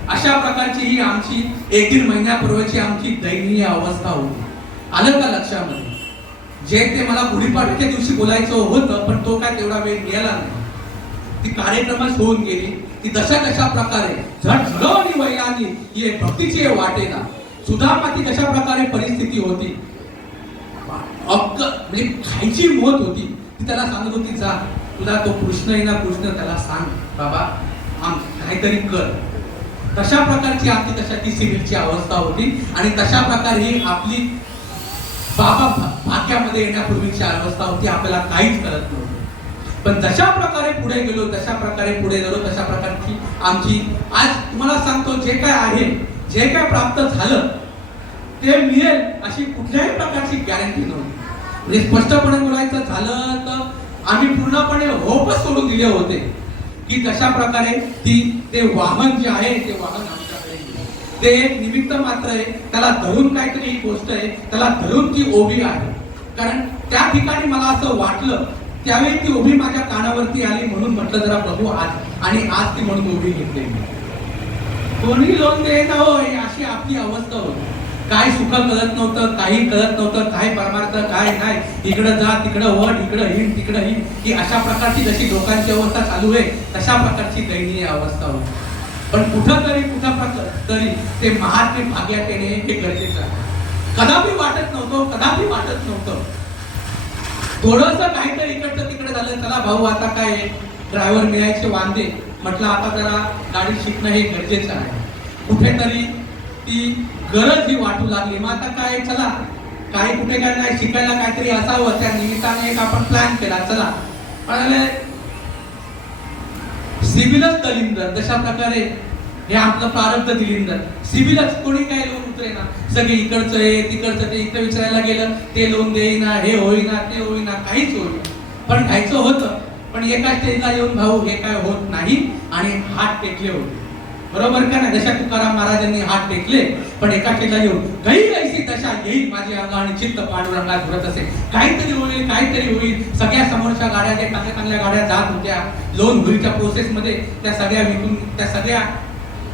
अशा प्रकारची ही आमची 1-1.5 महिन्यापूर्वीची आमची दयनीय अवस्था होती. आलं का लक्षामध्ये? जे ते मला गुढीपाडव्याच्या दिवशी बोलायचं होतं, पण तो काय तेवढा वेळ मिळाला नाही. ती कार्यक्रमच होऊन गेली. ती तशा प्रकारे झडझड आणि वैलानी ये भक्तीची वाटेला सुधामाची तशा प्रकारे परिस्थिती होती. म्हणजे खायची मोत होती. ती त्याला सांगत होती, जा तुला तो कृष्ण आहे ना, कृष्ण त्याला सांग बाबा काहीतरी कर. तशा प्रकारची आपली ती सिव्हिलची अवस्था होती. आणि तशा प्रकारे ही आपली बाबा भाग्यामध्ये येण्यापूर्वीची अवस्था होती. आपल्याला काहीच कळत नव्हतं. पण जशा प्रकारे पुढे गेलो, तशा प्रकारे पुढे गेलो, तशा प्रकारची आमची आज तुम्हाला सांगतो जे काय आहे, जे काय प्राप्त झालं ते मिळेल अशी कुठल्याही प्रकारची गॅरंटी नव्हती. म्हणजे स्पष्टपणे बोलायचं झालं तर आम्ही पूर्णपणे होपच सोडून दिले होते की तशा प्रकारे ते वाहन जे आहे ते वाहन आमच्याकडे ते एक निमित्त मात्र आहे. त्याला धरून काहीतरी ही गोष्ट आहे, त्याला धरून ती ओवी आहे. कारण त्या ठिकाणी मला असं वाटलं त्यावेळी ती उभी माझ्या कानावरती आली, म्हणून म्हटलं जरा बघू आज. आणि आज ती म्हणून उभी घेतली. कोणी लोन देत होय अशी आपली अवस्था होती. काय सुख कळत नव्हतं, काही कळत नव्हतं, काय परमार्थ काय नाही. इकडं जा तिकडं वट, इकडं हिंड तिकडं हिंड, की अशा प्रकारची जशी लोकांची अवस्था चालू आहे तशा प्रकारची दयनीय अवस्था होती. पण कुठं तरी ते महात्मे भाग्यात येणे हे गरजेचं आहे. कदापि वाटत नव्हतं थोडस काहीतरी इकडचं तिकडे झालं, चला भाऊ आता काय ड्रायव्हर मिळायचे वांदे, म्हटलं आता जरा गाडी शिकणं हे गरजेचं आहे. कुठेतरी ती गरज ही वाटू लागली. मग आता काय, चला काही कुठे काय नाही, शिकायला काहीतरी असावं, त्या निमित्ताने एक आपण प्लॅन केला. चला म्हणाले सिव्हिलच दलिंदर, तशा प्रकारे हे आपलं प्रारब्ध दिलिंदर. सिव्हिलच कोणी काय लोन उतरेना, सगळे इकडचं आहे तिकडचं ते, इकडे विचारायला गेलं ते लोन देईना, हे होईना ते होईना, काहीच होईना. पण घ्यायचं होतं, पण एका स्टेजला येऊन भाऊ हे काय होत नाही आणि हात टेकले होते. बरोबर का नाही? जशा तुकाराम महाराजांनी हात टेकले, पण एका स्टेजला येऊन गैर ऐसी दशा येईल माझी अंग आणि चित्त पांडुरंगात घुरत असे, काहीतरी होईल. सगळ्या समोरच्या गाड्या, ज्या चांगल्या गाड्या जात होत्या लोन घुरीच्या प्रोसेस मध्ये, त्या सगळ्या विकून, त्या सगळ्या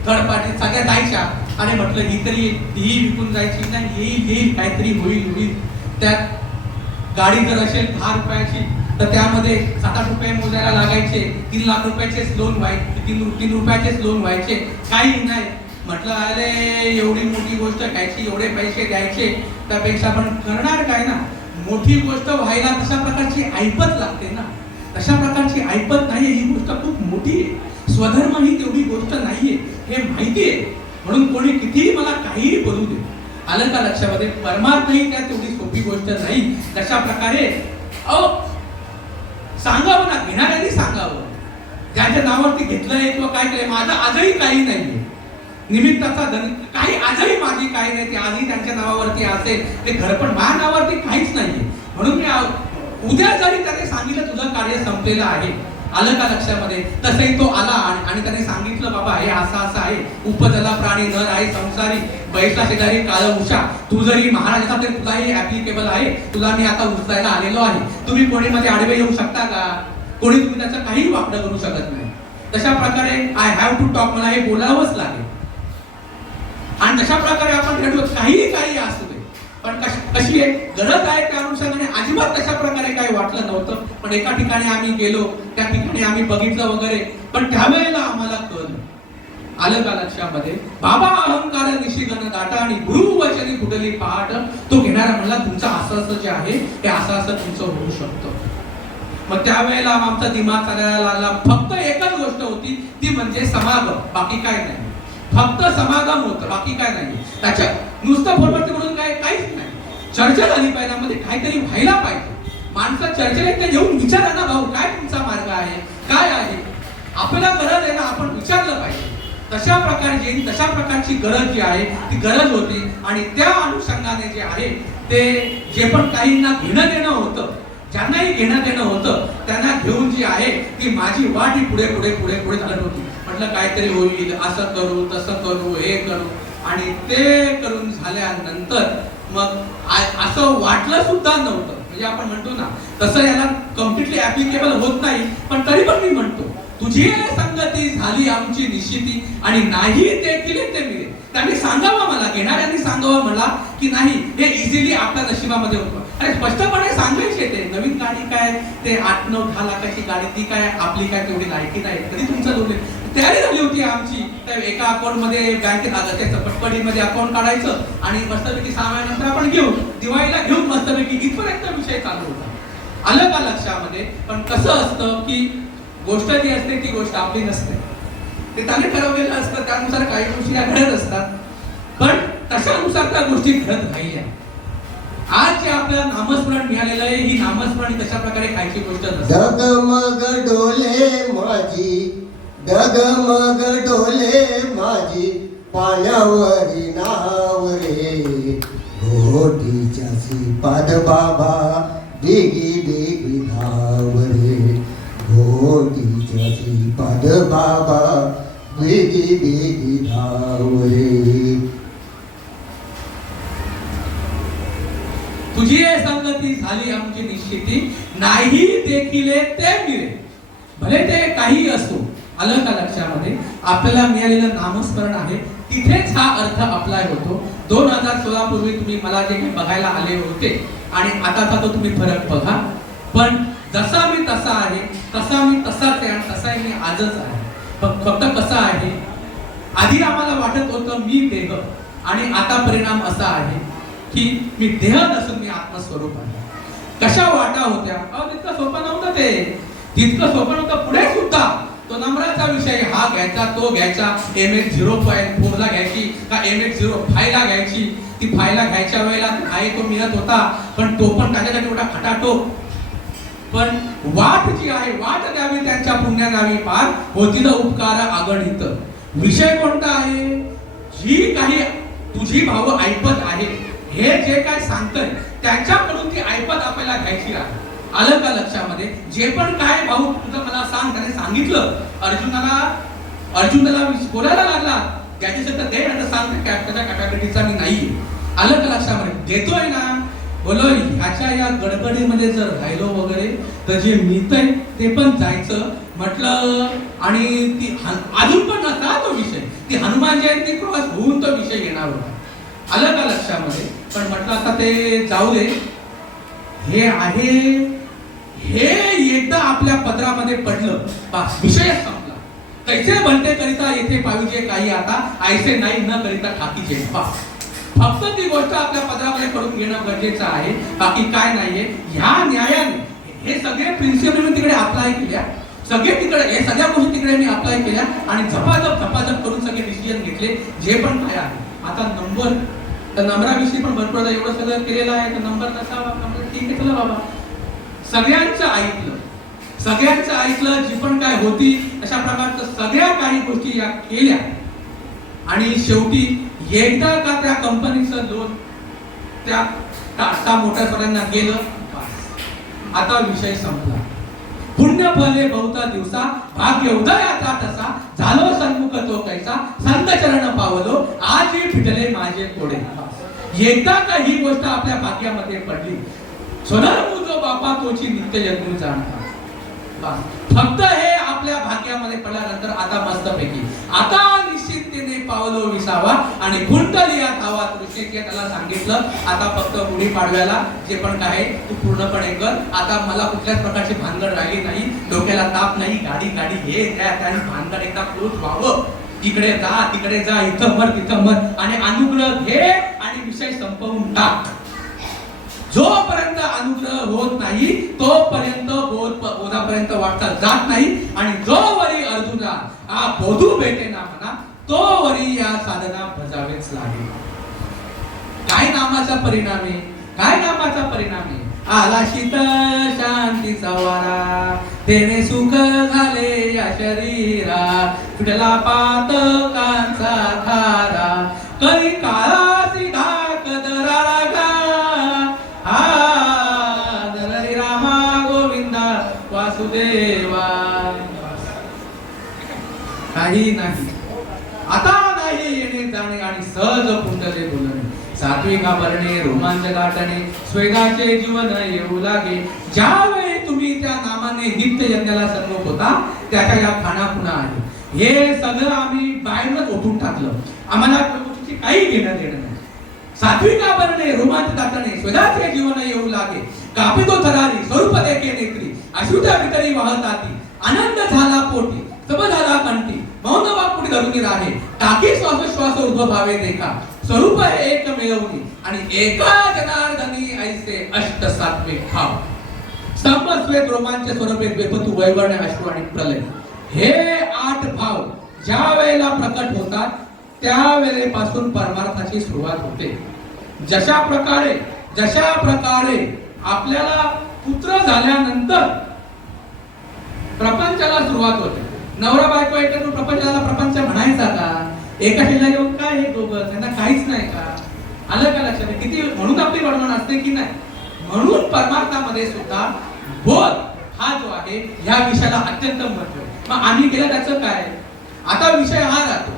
थर्ड पार्टी सगळ्या जायच्या. आणि म्हटलं ही तरी ती विकून जायची नाही, येईल काहीतरी होईल. त्यात गाडी जर असेल 10 रुपयाची तर त्यामध्ये 7-8 रुपये मोजायला लागायचे, 3 लाख रुपयाचेच लोन व्हायचे, 3 रुपयाचेच लोन व्हायचे, काही नाही. म्हटलं अरे एवढी मोठी गोष्ट घ्यायची, एवढे पैसे द्यायचे, त्यापेक्षा आपण करणार काय ना. मोठी गोष्ट व्हायला तशा प्रकारची ऐपत लागते ना, तशा प्रकारची ऐपत नाहीये. ही गोष्ट खूप मोठी आहे, स्वधर्म ही तेवढी गोष्ट नाहीये हे माहिती आहे. म्हणून कोणी कितीही मला काहीही बोलू दे, आलं का लक्षामध्ये? परमार्थ ही त्या तेवढी सोपी गोष्ट नाही. तशा प्रकारे सांगावं ना, घेणाऱ्यांनी सांगावं, ज्याच्या नावावरती घेतलंय किंवा काय केलंय. माझं आजही काही नाहीये, निमित्ताचा धन काही आजही माझी काही नाही, ते आजही त्यांच्या नावावरती असेल, ते घर पण माझ्या नावावरती काहीच नाहीये. म्हणून मी उद्या जरी त्याने सांगितलं तुझं कार्य संपलेलं आहे, आलं का लक्षामध्ये? तसंही तो आला आणि त्याने सांगितलं बाबा हे असं आहे, उपजला प्राणी नर आहे संसारी, बैसला शेजारी काळ उषा, तू जरी महाराजाचा तरी तुलाही ऍप्लिकेबल आहे, तुला मी आता उचलायला आलेलो आहे. तुम्ही कोणी मध्ये आडवे येऊ शकता का? कोणी तुम्ही त्याचं काही वापड करू शकत नाही. तशा प्रकारे आय हॅव टू टॉक, मला हे बोलावंच लागेल. आणि तशा प्रकारे आपण घडवत काही असू दे, पण कशी आहे गरज आहे त्या अनुषंगाने अजिबात तशा प्रकारे काही वाटलं नव्हतं. पण एका ठिकाणी आम्ही गेलो, त्या ठिकाणी आम्ही बघितलं वगैरे, पण त्यावेळेला आम्हाला कळलं, आलं का लक्षामध्ये? बाबा अहंकार निशिगण दाटा आणि गुरु वचनी फुटली पहाट. तो घेणारा म्हणला तुमचं असं जे आहे ते असं तुमचं होऊ शकतं. मग त्यावेळेला आमचा दिमाग चालायला लागला. फक्त एकच गोष्ट होती, ती म्हणजे समागम, बाकी काय नाही. फक्त समागम होतं, बाकी काय नाही. त्याच्या नुसतं फोनवरती म्हणून काहीच नाही. चर्चा झाली पाहिजे, मध्ये काहीतरी व्हायला पाहिजे. माणसं चर्चेला ते घेऊन विचारा ना भाऊ काय तुमचा मार्ग आहे, काय आहे, आपल्याला गरज आहे ना, आपण विचारलं पाहिजे. तशा प्रकारची गरज जी आहे ती गरज होती. आणि त्या अनुषंगाने जे आहे ते जे पण काहींना घेणं देणं होतं, ज्यांनाही घेणं देणं होतं, त्यांना घेऊन जी आहे ती माझी वाट ही पुढे चालत होती. म्हटलं काहीतरी होईल, असं करू तसं करू हे करू. आणि ते करून झाल्यानंतर मग असं वाटलं सुद्धा नव्हतं, म्हणजे आपण म्हणतो ना तसं याला कम्प्लिटली ऍप्लिकेबल होत नाही, पण तरी पण मी म्हणतो तुझी संगती झाली आमची निश्चिती आणि नाही ते केले ते मिळे. त्यांनी सांगावं मला, घेणाऱ्यांनी सांगावं मला की नाही हे इझिली आपल्या नशिबामध्ये होतं. अरे स्पष्टपणे सांगायचे ते नवीन गाडी काय ते 8-9-10 लाखाची गाडी, ती काय आपली काय तेवढी लायकी नाही. तरी तुमचं दोन्ही तयारी झाली होती आमची. त्या एका अकाउंट मध्ये बँकेत त्याचं पटपटीमध्ये अकाउंट काढायचं आणि मस्तपैकी 6 महिन्यानंतर आपण घेऊ, दिवाळीला घेऊन मस्तपैकी, इथपर्यंत विषय चालू होता. आलं का लक्षामध्ये? पण कसं असतं की गोष्ट जी असते ती गोष्ट आपली नसते, ते त्याने ठरवलेलं असतं, त्यानुसार काही गोष्टी घडत असतात. पण तशानुसार त्या गोष्टी घडत राहिल्या. आज जे आपल्याला नामस्मरण मिळालेलं आहे, ही नामस्मरण तशा प्रकारे खायची गोष्ट नसते. डगमग डोले माझी पाण्यावरी नाव रे, घोटीच्या श्रीपाद बाबा बेगी धाव रे, घोटीच्या श्रीपाद बाबा बेगी धाव रे. तुझी संगती झाली आमची निश्चिती, नाही देखिले ते मिळे. भले ते काही असो, आलं का लक्षामध्ये? आपल्याला मिळालेलं नामस्मरण आहे, तिथेच हा अर्थ अप्लाय होतो. 2016 पूर्वी तुम्ही मला जे काही बघायला आले होते आणि आताचा तो तुम्ही फरक बघा. पण जसा मी तसा आहे, तसा मी तसाच आहे आणि तसाही मी आजच आहे. फक्त कसं आहे आधी आम्हाला वाटत होतं मी देह, आणि आता परिणाम असा आहे की मी देह नसून मी आत्मस्वरूप आहे. कशा वाटा होत्या? अहो तितकं सोपं नव्हतं ते, तितकं सोपं नव्हतं. पुढे सुद्धा तो नंबराचा विषय, हा घ्यायचा तो घ्यायचा, MX0.4 ला घ्यायची का MX05 ला घ्यायची. ती 5 ला घ्यायच्या वेळेला आहे तो मिळत होता, पण तो पण त्याच्यासाठी एवढा खटाटोप. पण वाट जी आहे, वाट द्यावी त्यांच्या पुण्या नावी पार, होतील उपकार आगणित. विषय कोणता आहे? जी काही तुझी भाव ऐपत आहे, हे जे काय सांगतंय त्यांच्याकडून ती ऐपत आपल्याला घ्यायची आहे. आलं का लक्षामध्ये? जे पण काय भाऊ तुझं मला सांग, त्याने सांगितलं अर्जुनाला बोलायला लागला, त्याची तर दे आता सांग, त्याच्या कॅपॅबिलिटीचा मी नाही. आलं का लक्षामध्ये? देतोय ना. बोलो ह्याच्या या गडबडीमध्ये जर राहिलो वगैरे तर जे मिळतंय ते पण जायचं म्हटलं. आणि ती अजून पण नसता तो विषय, ती हनुमान जयंती क्रॉस होऊन तो विषय येणार होता. आलं का लक्षामध्ये? पण म्हटलं आता ते जाऊ दे. हे आहे, हे एकदा आपल्या पदरामध्ये पडलं बस विषय संपला. कैसे बनते करिता येथे पाहिजे काही, आता ऐसे नाही न करिता ठाकीचे. फक्त ती गोष्ट आपल्या पदरामध्ये करून घेणं गरजेचं आहे, बाकी काय नाहीये. ह्या न्यायाने हे सगळे प्रिन्सिपल मी तिकडे अप्लाय केल्या, सगळे तिकडे हे सगळ्या गोष्टी तिकडे मी अप्लाय केल्या आणि झपाझप करून सगळे डिसिजन घेतले जे पण काय आहे. आता नंबर, तर नंबराविषयी पण भरपूर एवढं सगळं केलेलं आहे, तर नंबर नसावा. ठीक आहे, चला बाबा, सगळ्यांचं ऐकलं, जी पण काय होती अशा प्रकारचं सगळ्या काही गोष्टी या केल्या. आणि शेवटी एकदा का त्या कंपनीचं लोन त्या टाटा मोटर्सवाल्यांना गेलं, आता विषय संपला. पुण्य फले बहुता दिवसा, भाग्य उदयाचा तसा, झालो सन्मुख तो कैसा, संत चरण पावलो आज फिटले माझे कोडे. एकदा का ही गोष्ट आपल्या भाग्यामध्ये पडली, सोनर मुजो बापा तोची नित्य यज्ञ जाणता. फक्त हे आपल्या भाग्यामध्ये पडल्यानंतर आता मस्तपैकी आता निश्चिततेने पावलो विसावा आणि कुंडलिया धावा. कृष्णेच्या त्याला सांगितलं आता फक्त गुढी पाडव्याला जे पण काय तू पूर्णपणे कर. आता मला कुठल्याच प्रकारची भानगड राहिली नाही, डोक्याला ताप नाही, गाडी हे त्या भानगड एकदा क्लोज व्हावं. इकडे जा तिकडे जा, इथं मर तिथं मर, आणि अनुग्रह घे आणि विषय संपवून टाक. जोपर्यंत अनुग्रह होत नाही तोपर्यंत बोधापर्यंत वाटचाल जात नाही. आणि जोवरी अर्जुना हा बोधू भेटे ना म्हणा, तोवरी या साधना बजावेच लागेल. काय नामाचा परिणाम आहे? काय नामाचा परिणाम आहे? आला शीतल शांतीचा वारा, तेने सुख झाले या शरीरा, फिटला पातकांचा धारा, कधी काळाची धाक दरारा गा. वासुदेवा काही नाही, आता नाही येणे जाणे आणि सहज पुंडले बोलणे, सात्विक आभरणे रोमांच गाठणे, स्वेदाचे जीवन येऊ लागे. ज्यावेळी तुम्ही त्या नामाने नित्य यज्ञाला सन्मुख होता त्याच्या या खाणाखुणा आहे. हे सगळं आम्ही बाहेरच ओतून टाकलं. आम्हाला प्रभूची काही घेणं देणं नाही. सात्विक आभरणे रोमांच गाठणे, स्वेदाचे जीवन येऊ लागे, कापितो थरारी स्वरूप देखे नेत्री, अश्रुच्या वितरी वाहताती, आनंद झाला पोटी सब झाला कंठी, मौन वापुडी धरुनी राहे, टाकी श्वासोश्वास ऊर्ध्व भावे देखा, स्वरूप एक मिळवणी आणि एका जनार्दनी ऐसे अष्ट सात्विक भाव. स्तंभ श्वेत रोमांच स्वरूपे बेपतू वैवर्ण अश्रू आणि प्रलय. हे 8 भाव ज्या वेळेला प्रकट होतात त्या वेळेपासून परमार्थाची सुरुवात होते. जशा प्रकारे आपल्याला पुत्र झाल्यानंतर प्रपंचाला सुरुवात होते. नवरा बायको एकत्र प्रपंचाला प्रपंच म्हणायचा का? एका ठिकाणी येऊन काय हे दोघं, त्यांना काहीच नाही का? आलं का लक्षात? किती म्हणून आपली बडबड असते की नाही. म्हणून परमार्थामध्ये सुद्धा बोध हा जो आहे ह्या विषयाला अत्यंत महत्व आहे. मग आम्ही केलं त्याचं काय? आता विषय हा राहतो.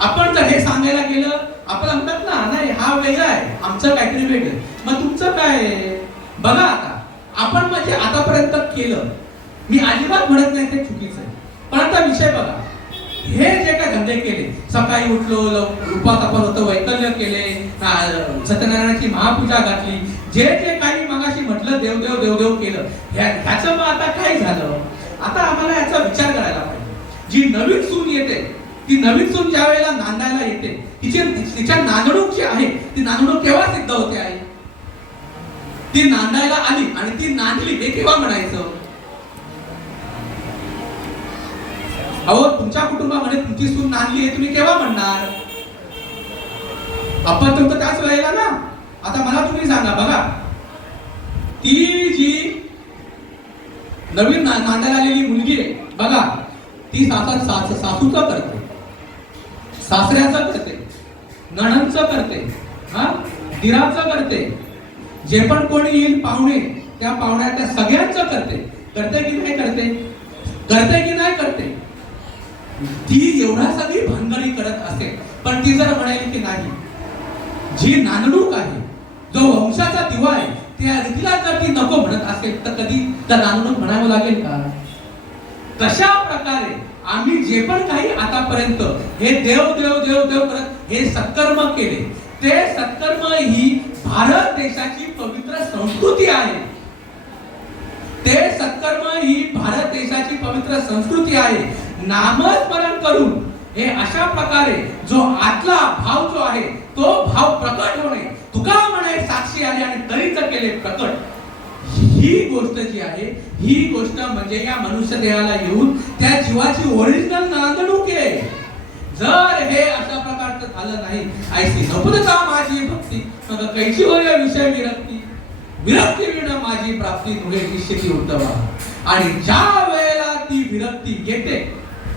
आपण जर हे सांगायला गेलं, आपण म्हणतात ना नाही हा वेगळा आहे, आमचं काहीतरी वेगळं, मग तुमचं काय आहे? बघा आता आपण म्हणजे आतापर्यंत केलं, मी अजिबात म्हणत नाही ते चुकीचं आहे, पण आता विषय बघा. हे जे काय धंदे केले, सकाळी उठलो, उपास आपण होतं, वैकल्य केले, सत्यनारायणाची महापूजा घातली, जे जे काही मगाशी म्हटलं देवदेव देवदेव केलं, ह्याचं मग आता काय झालं? आता आम्हाला याचा विचार करायला पाहिजे. जी नवीन सून येते ती नवीन सून ज्या वेळेला नांदायला येते, तिच्या नांदणूक जी आहे ती नांदणूक केव्हा सिद्ध होते आहे? ती नांदायला आली आणि ती नांदली हे केव्हा म्हणायचं? अहो, तुमच्या कुटुंबामध्ये तुमची सून नांदली हे तुम्ही केव्हा म्हणणार? आपण तर त्याच वेळेला ना. आता मला तुम्ही सांगा, बघा, ती जी नवीन नांदायला आलेली मुलगी आहे बघा, ती सासूचं करते, सासऱ्याचं करते, नणंदचं करते, दिराचं करते, जे पण कोणी येईल पाहुणे त्या पाहुण्याच्या सगळ्यांचं करते. करते की नाही करते? करते की नाही करते? ती एवढा सगळी भानगडी करत असेल, पण ती जर म्हणाली की नाही, जी नांदणूक आहे, जो वंशाचा दिवा आहे, त्या रीतीला जर ती नको म्हणत असेल तर कधी त्या नांदणूक म्हणावं लागेल का? तशा प्रकारे आम्ही जे पण काही आतापर्यंत हे देव देव देव देव करत हे सत्कर्म केले, ते सत्कर्म ही भारत देशाची पवित्र संस्कृती आहे. ते सत्कर्म ही भारत देशाची पवित्र संस्कृती आहे. नामस्मरण करून हे अशा प्रकारे जो आतला भाव जो आहे तो भाव प्रकट होणे, तुका म्हणे साक्षी आली आणि तरीच केले प्रकट. ही गोष्ट जी आहे, ही गोष्ट म्हणजे या मनुष्य देहाला येऊन त्या जीवाची ओरिजिनल नांदणूक आहे. जर हे अशा प्रकारचं झालं नाही, ऐसी नपुदता माझी भक्ती मग कैची होय विषय विरक्ती, विरक्ती विण माझी प्राप्ती तुझे निश्चिती उत्तमा. आणि ज्या वेळेला ती विरक्ती येते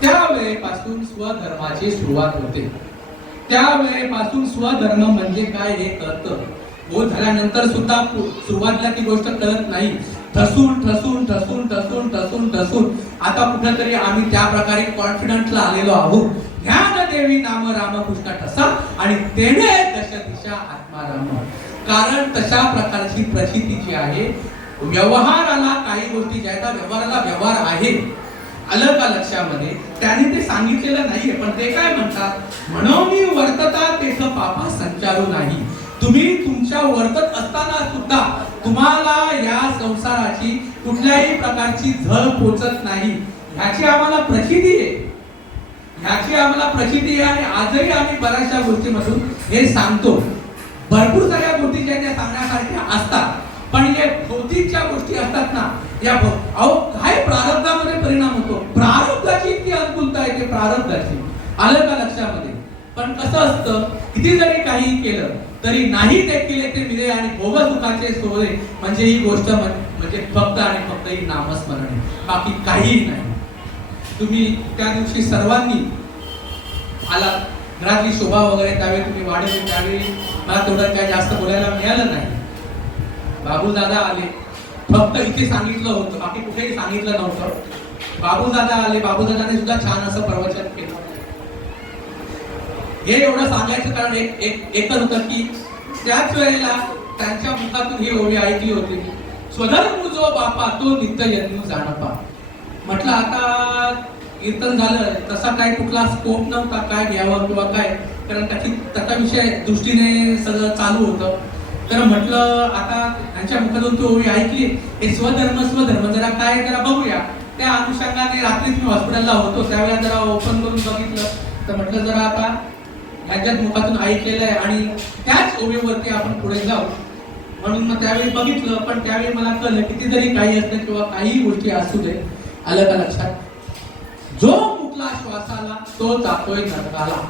त्या वेळेपासून स्वधर्माची सुरुवात होते. त्या वेळेपासून स्वधर्म म्हणजे काय हे कळतं. बोध झाल्यानंतर सुद्धा सुरुवातीला ती गोष्ट कळत नाही. ठसून ठसून ठसून ठसून ठसून ठसून आता कुठेतरी आम्ही त्या प्रकारे कॉन्फिडन्सला आलेलो आहोत. ज्ञान देवी नाम रामकृष्ण ठसा आणि तेने दश दिशा आत्माराम. कारण तशा प्रकारची प्रचिती जी आहे, व्यवहाराला काही गोष्टी ज्या आहेत व्यवहाराला व्यवहार आहे, आलं का लक्षामध्ये? त्याने ते सांगितलेलं नाहीये, पण ते काय म्हणतात, म्हणून वर्तता तेथ पापा संचारू नाही. तुम्ही तुमच्या वर्तत असताना सुद्धा तुम्हाला या संसाराची कुठल्याही प्रकारची झळ पोचत नाही. ह्याची आम्हाला प्रचिती आहे, ह्याची आम्हाला प्रचिती आहे. आणि आजही आम्ही बऱ्याचशा गोष्टीमधून हे सांगतो. भरपूर साऱ्या गोष्टी ज्या त्या सांगण्यासारख्या असतात, पण या भौतिक ज्या गोष्टी असतात ना, या अहो काय प्रारब्धामध्ये परिणाम होतो. प्रारब्धाची इतकी अनुकूलता आहे, ते प्रारब्धाची, आलं का लक्षामध्ये? पण कसं असतं, किती जरी काही केलं तरी नाही देखील ते मिळे आणि भोग सुखाचे सोहळे म्हणजे ही गोष्ट म्हणजे फक्त आणि फक्त ही नामस्मरण आहे, बाकी काहीही नाही. तुम्ही त्या दिवशी सर्वांनी आला, घरातली शोभा वगैरे त्यावेळी तुम्ही वाढवली, त्यावेळी मला तेवढं काय जास्त बोलायला मिळालं नाही. बाबू दादा आले, फक्त इथे सांगितलं होतं, बाकी कुठेही सांगितलं नव्हतं. बाबू दादा आले, बाबू दादाने सुद्धा छान असं प्रवचन केलं. हे एवढं सांगायचं कारण एकच होतं की त्याच वेळेला त्यांच्या मुखातून ही ओळी ऐकली होती, स्वधर्म जो बापा तो नित्य यज्ञ जाणपा. म्हटलं आता कीर्तन झालं, तसा काय कुठला स्कोप नव्हता काय घ्यावं किंवा काय, कारण त्याचा विषय दृष्टीने सगळं चालू होतं. तर म्हटलं आता त्यांच्या मुखातून ती ओळी ऐकली, हे स्वधर्म स्वधर्म जरा काय जरा बघूया. त्या अनुषंगाने रात्री मी हॉस्पिटलला होतो, त्यावेळेला जरा ओपन करून बघितलं, तर म्हटलं जरा आता ह्याच्यात मुखातून ऐकलेलं आहे आणि त्याच ओळीवरती आपण पुढे जाऊ. म्हणून मग त्यावेळी बघितलं, पण त्यावेळी मला कळलं किती जरी काही असलं किंवा काही गोष्टी असू दे, आलं का लक्षात, जो मुकला श्वासाला तो जातोय नरकाला.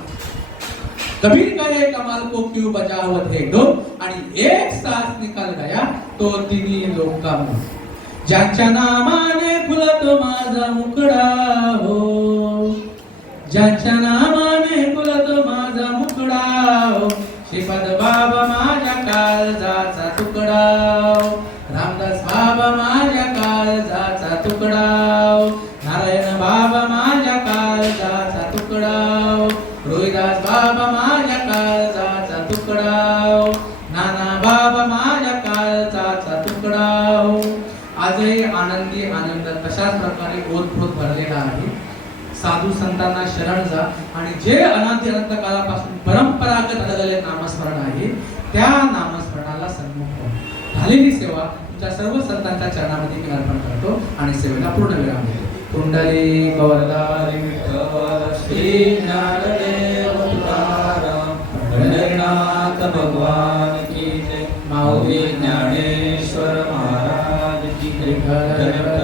कबीर कहे कमाल को क्यों बजावत है डोल, आणि एक सांस निकाल गया तो तिन्ही लोक का मुख. ज्यांच्या नामाने फुलतो माझा मुकडा हो, ज्यांच्या नामाने फुलतो माझा मुकडा हो, श्रीपाद बाबा माझ्या काळजाचा तुकडा हो, रामदास बाबा माझ्या काळजाचा तुकडा हो, नारायण बाबा माझ्या काळजाचा तुकडा हो, रोहिदास बाबा माझ्या काळजाचा तुकडा हो, नाना बाबा माझ्या काळजाचा तुकडा हो. आजही आनंदी आनंद तशाच प्रकारे ओतप्रोत भरलेला आहे. साधू संतांना शरण जा आणि जे अनादी अनंत काळापासून परंपरागत आलेले नामस्मरण आहे त्या नामस्मरणाला सन्मुख हो. झालेली सेवा तुमच्या सर्व संतांच्या चरणामध्ये मी अर्पण करतो आणि सेवेला पूर्ण विराम देतो. कुंडली गौरदा श्री ज्ञानदेव तुकाराम पंढरीनाथ भगवान की जय. माऊली ज्ञानेश्वर महाराज की जय.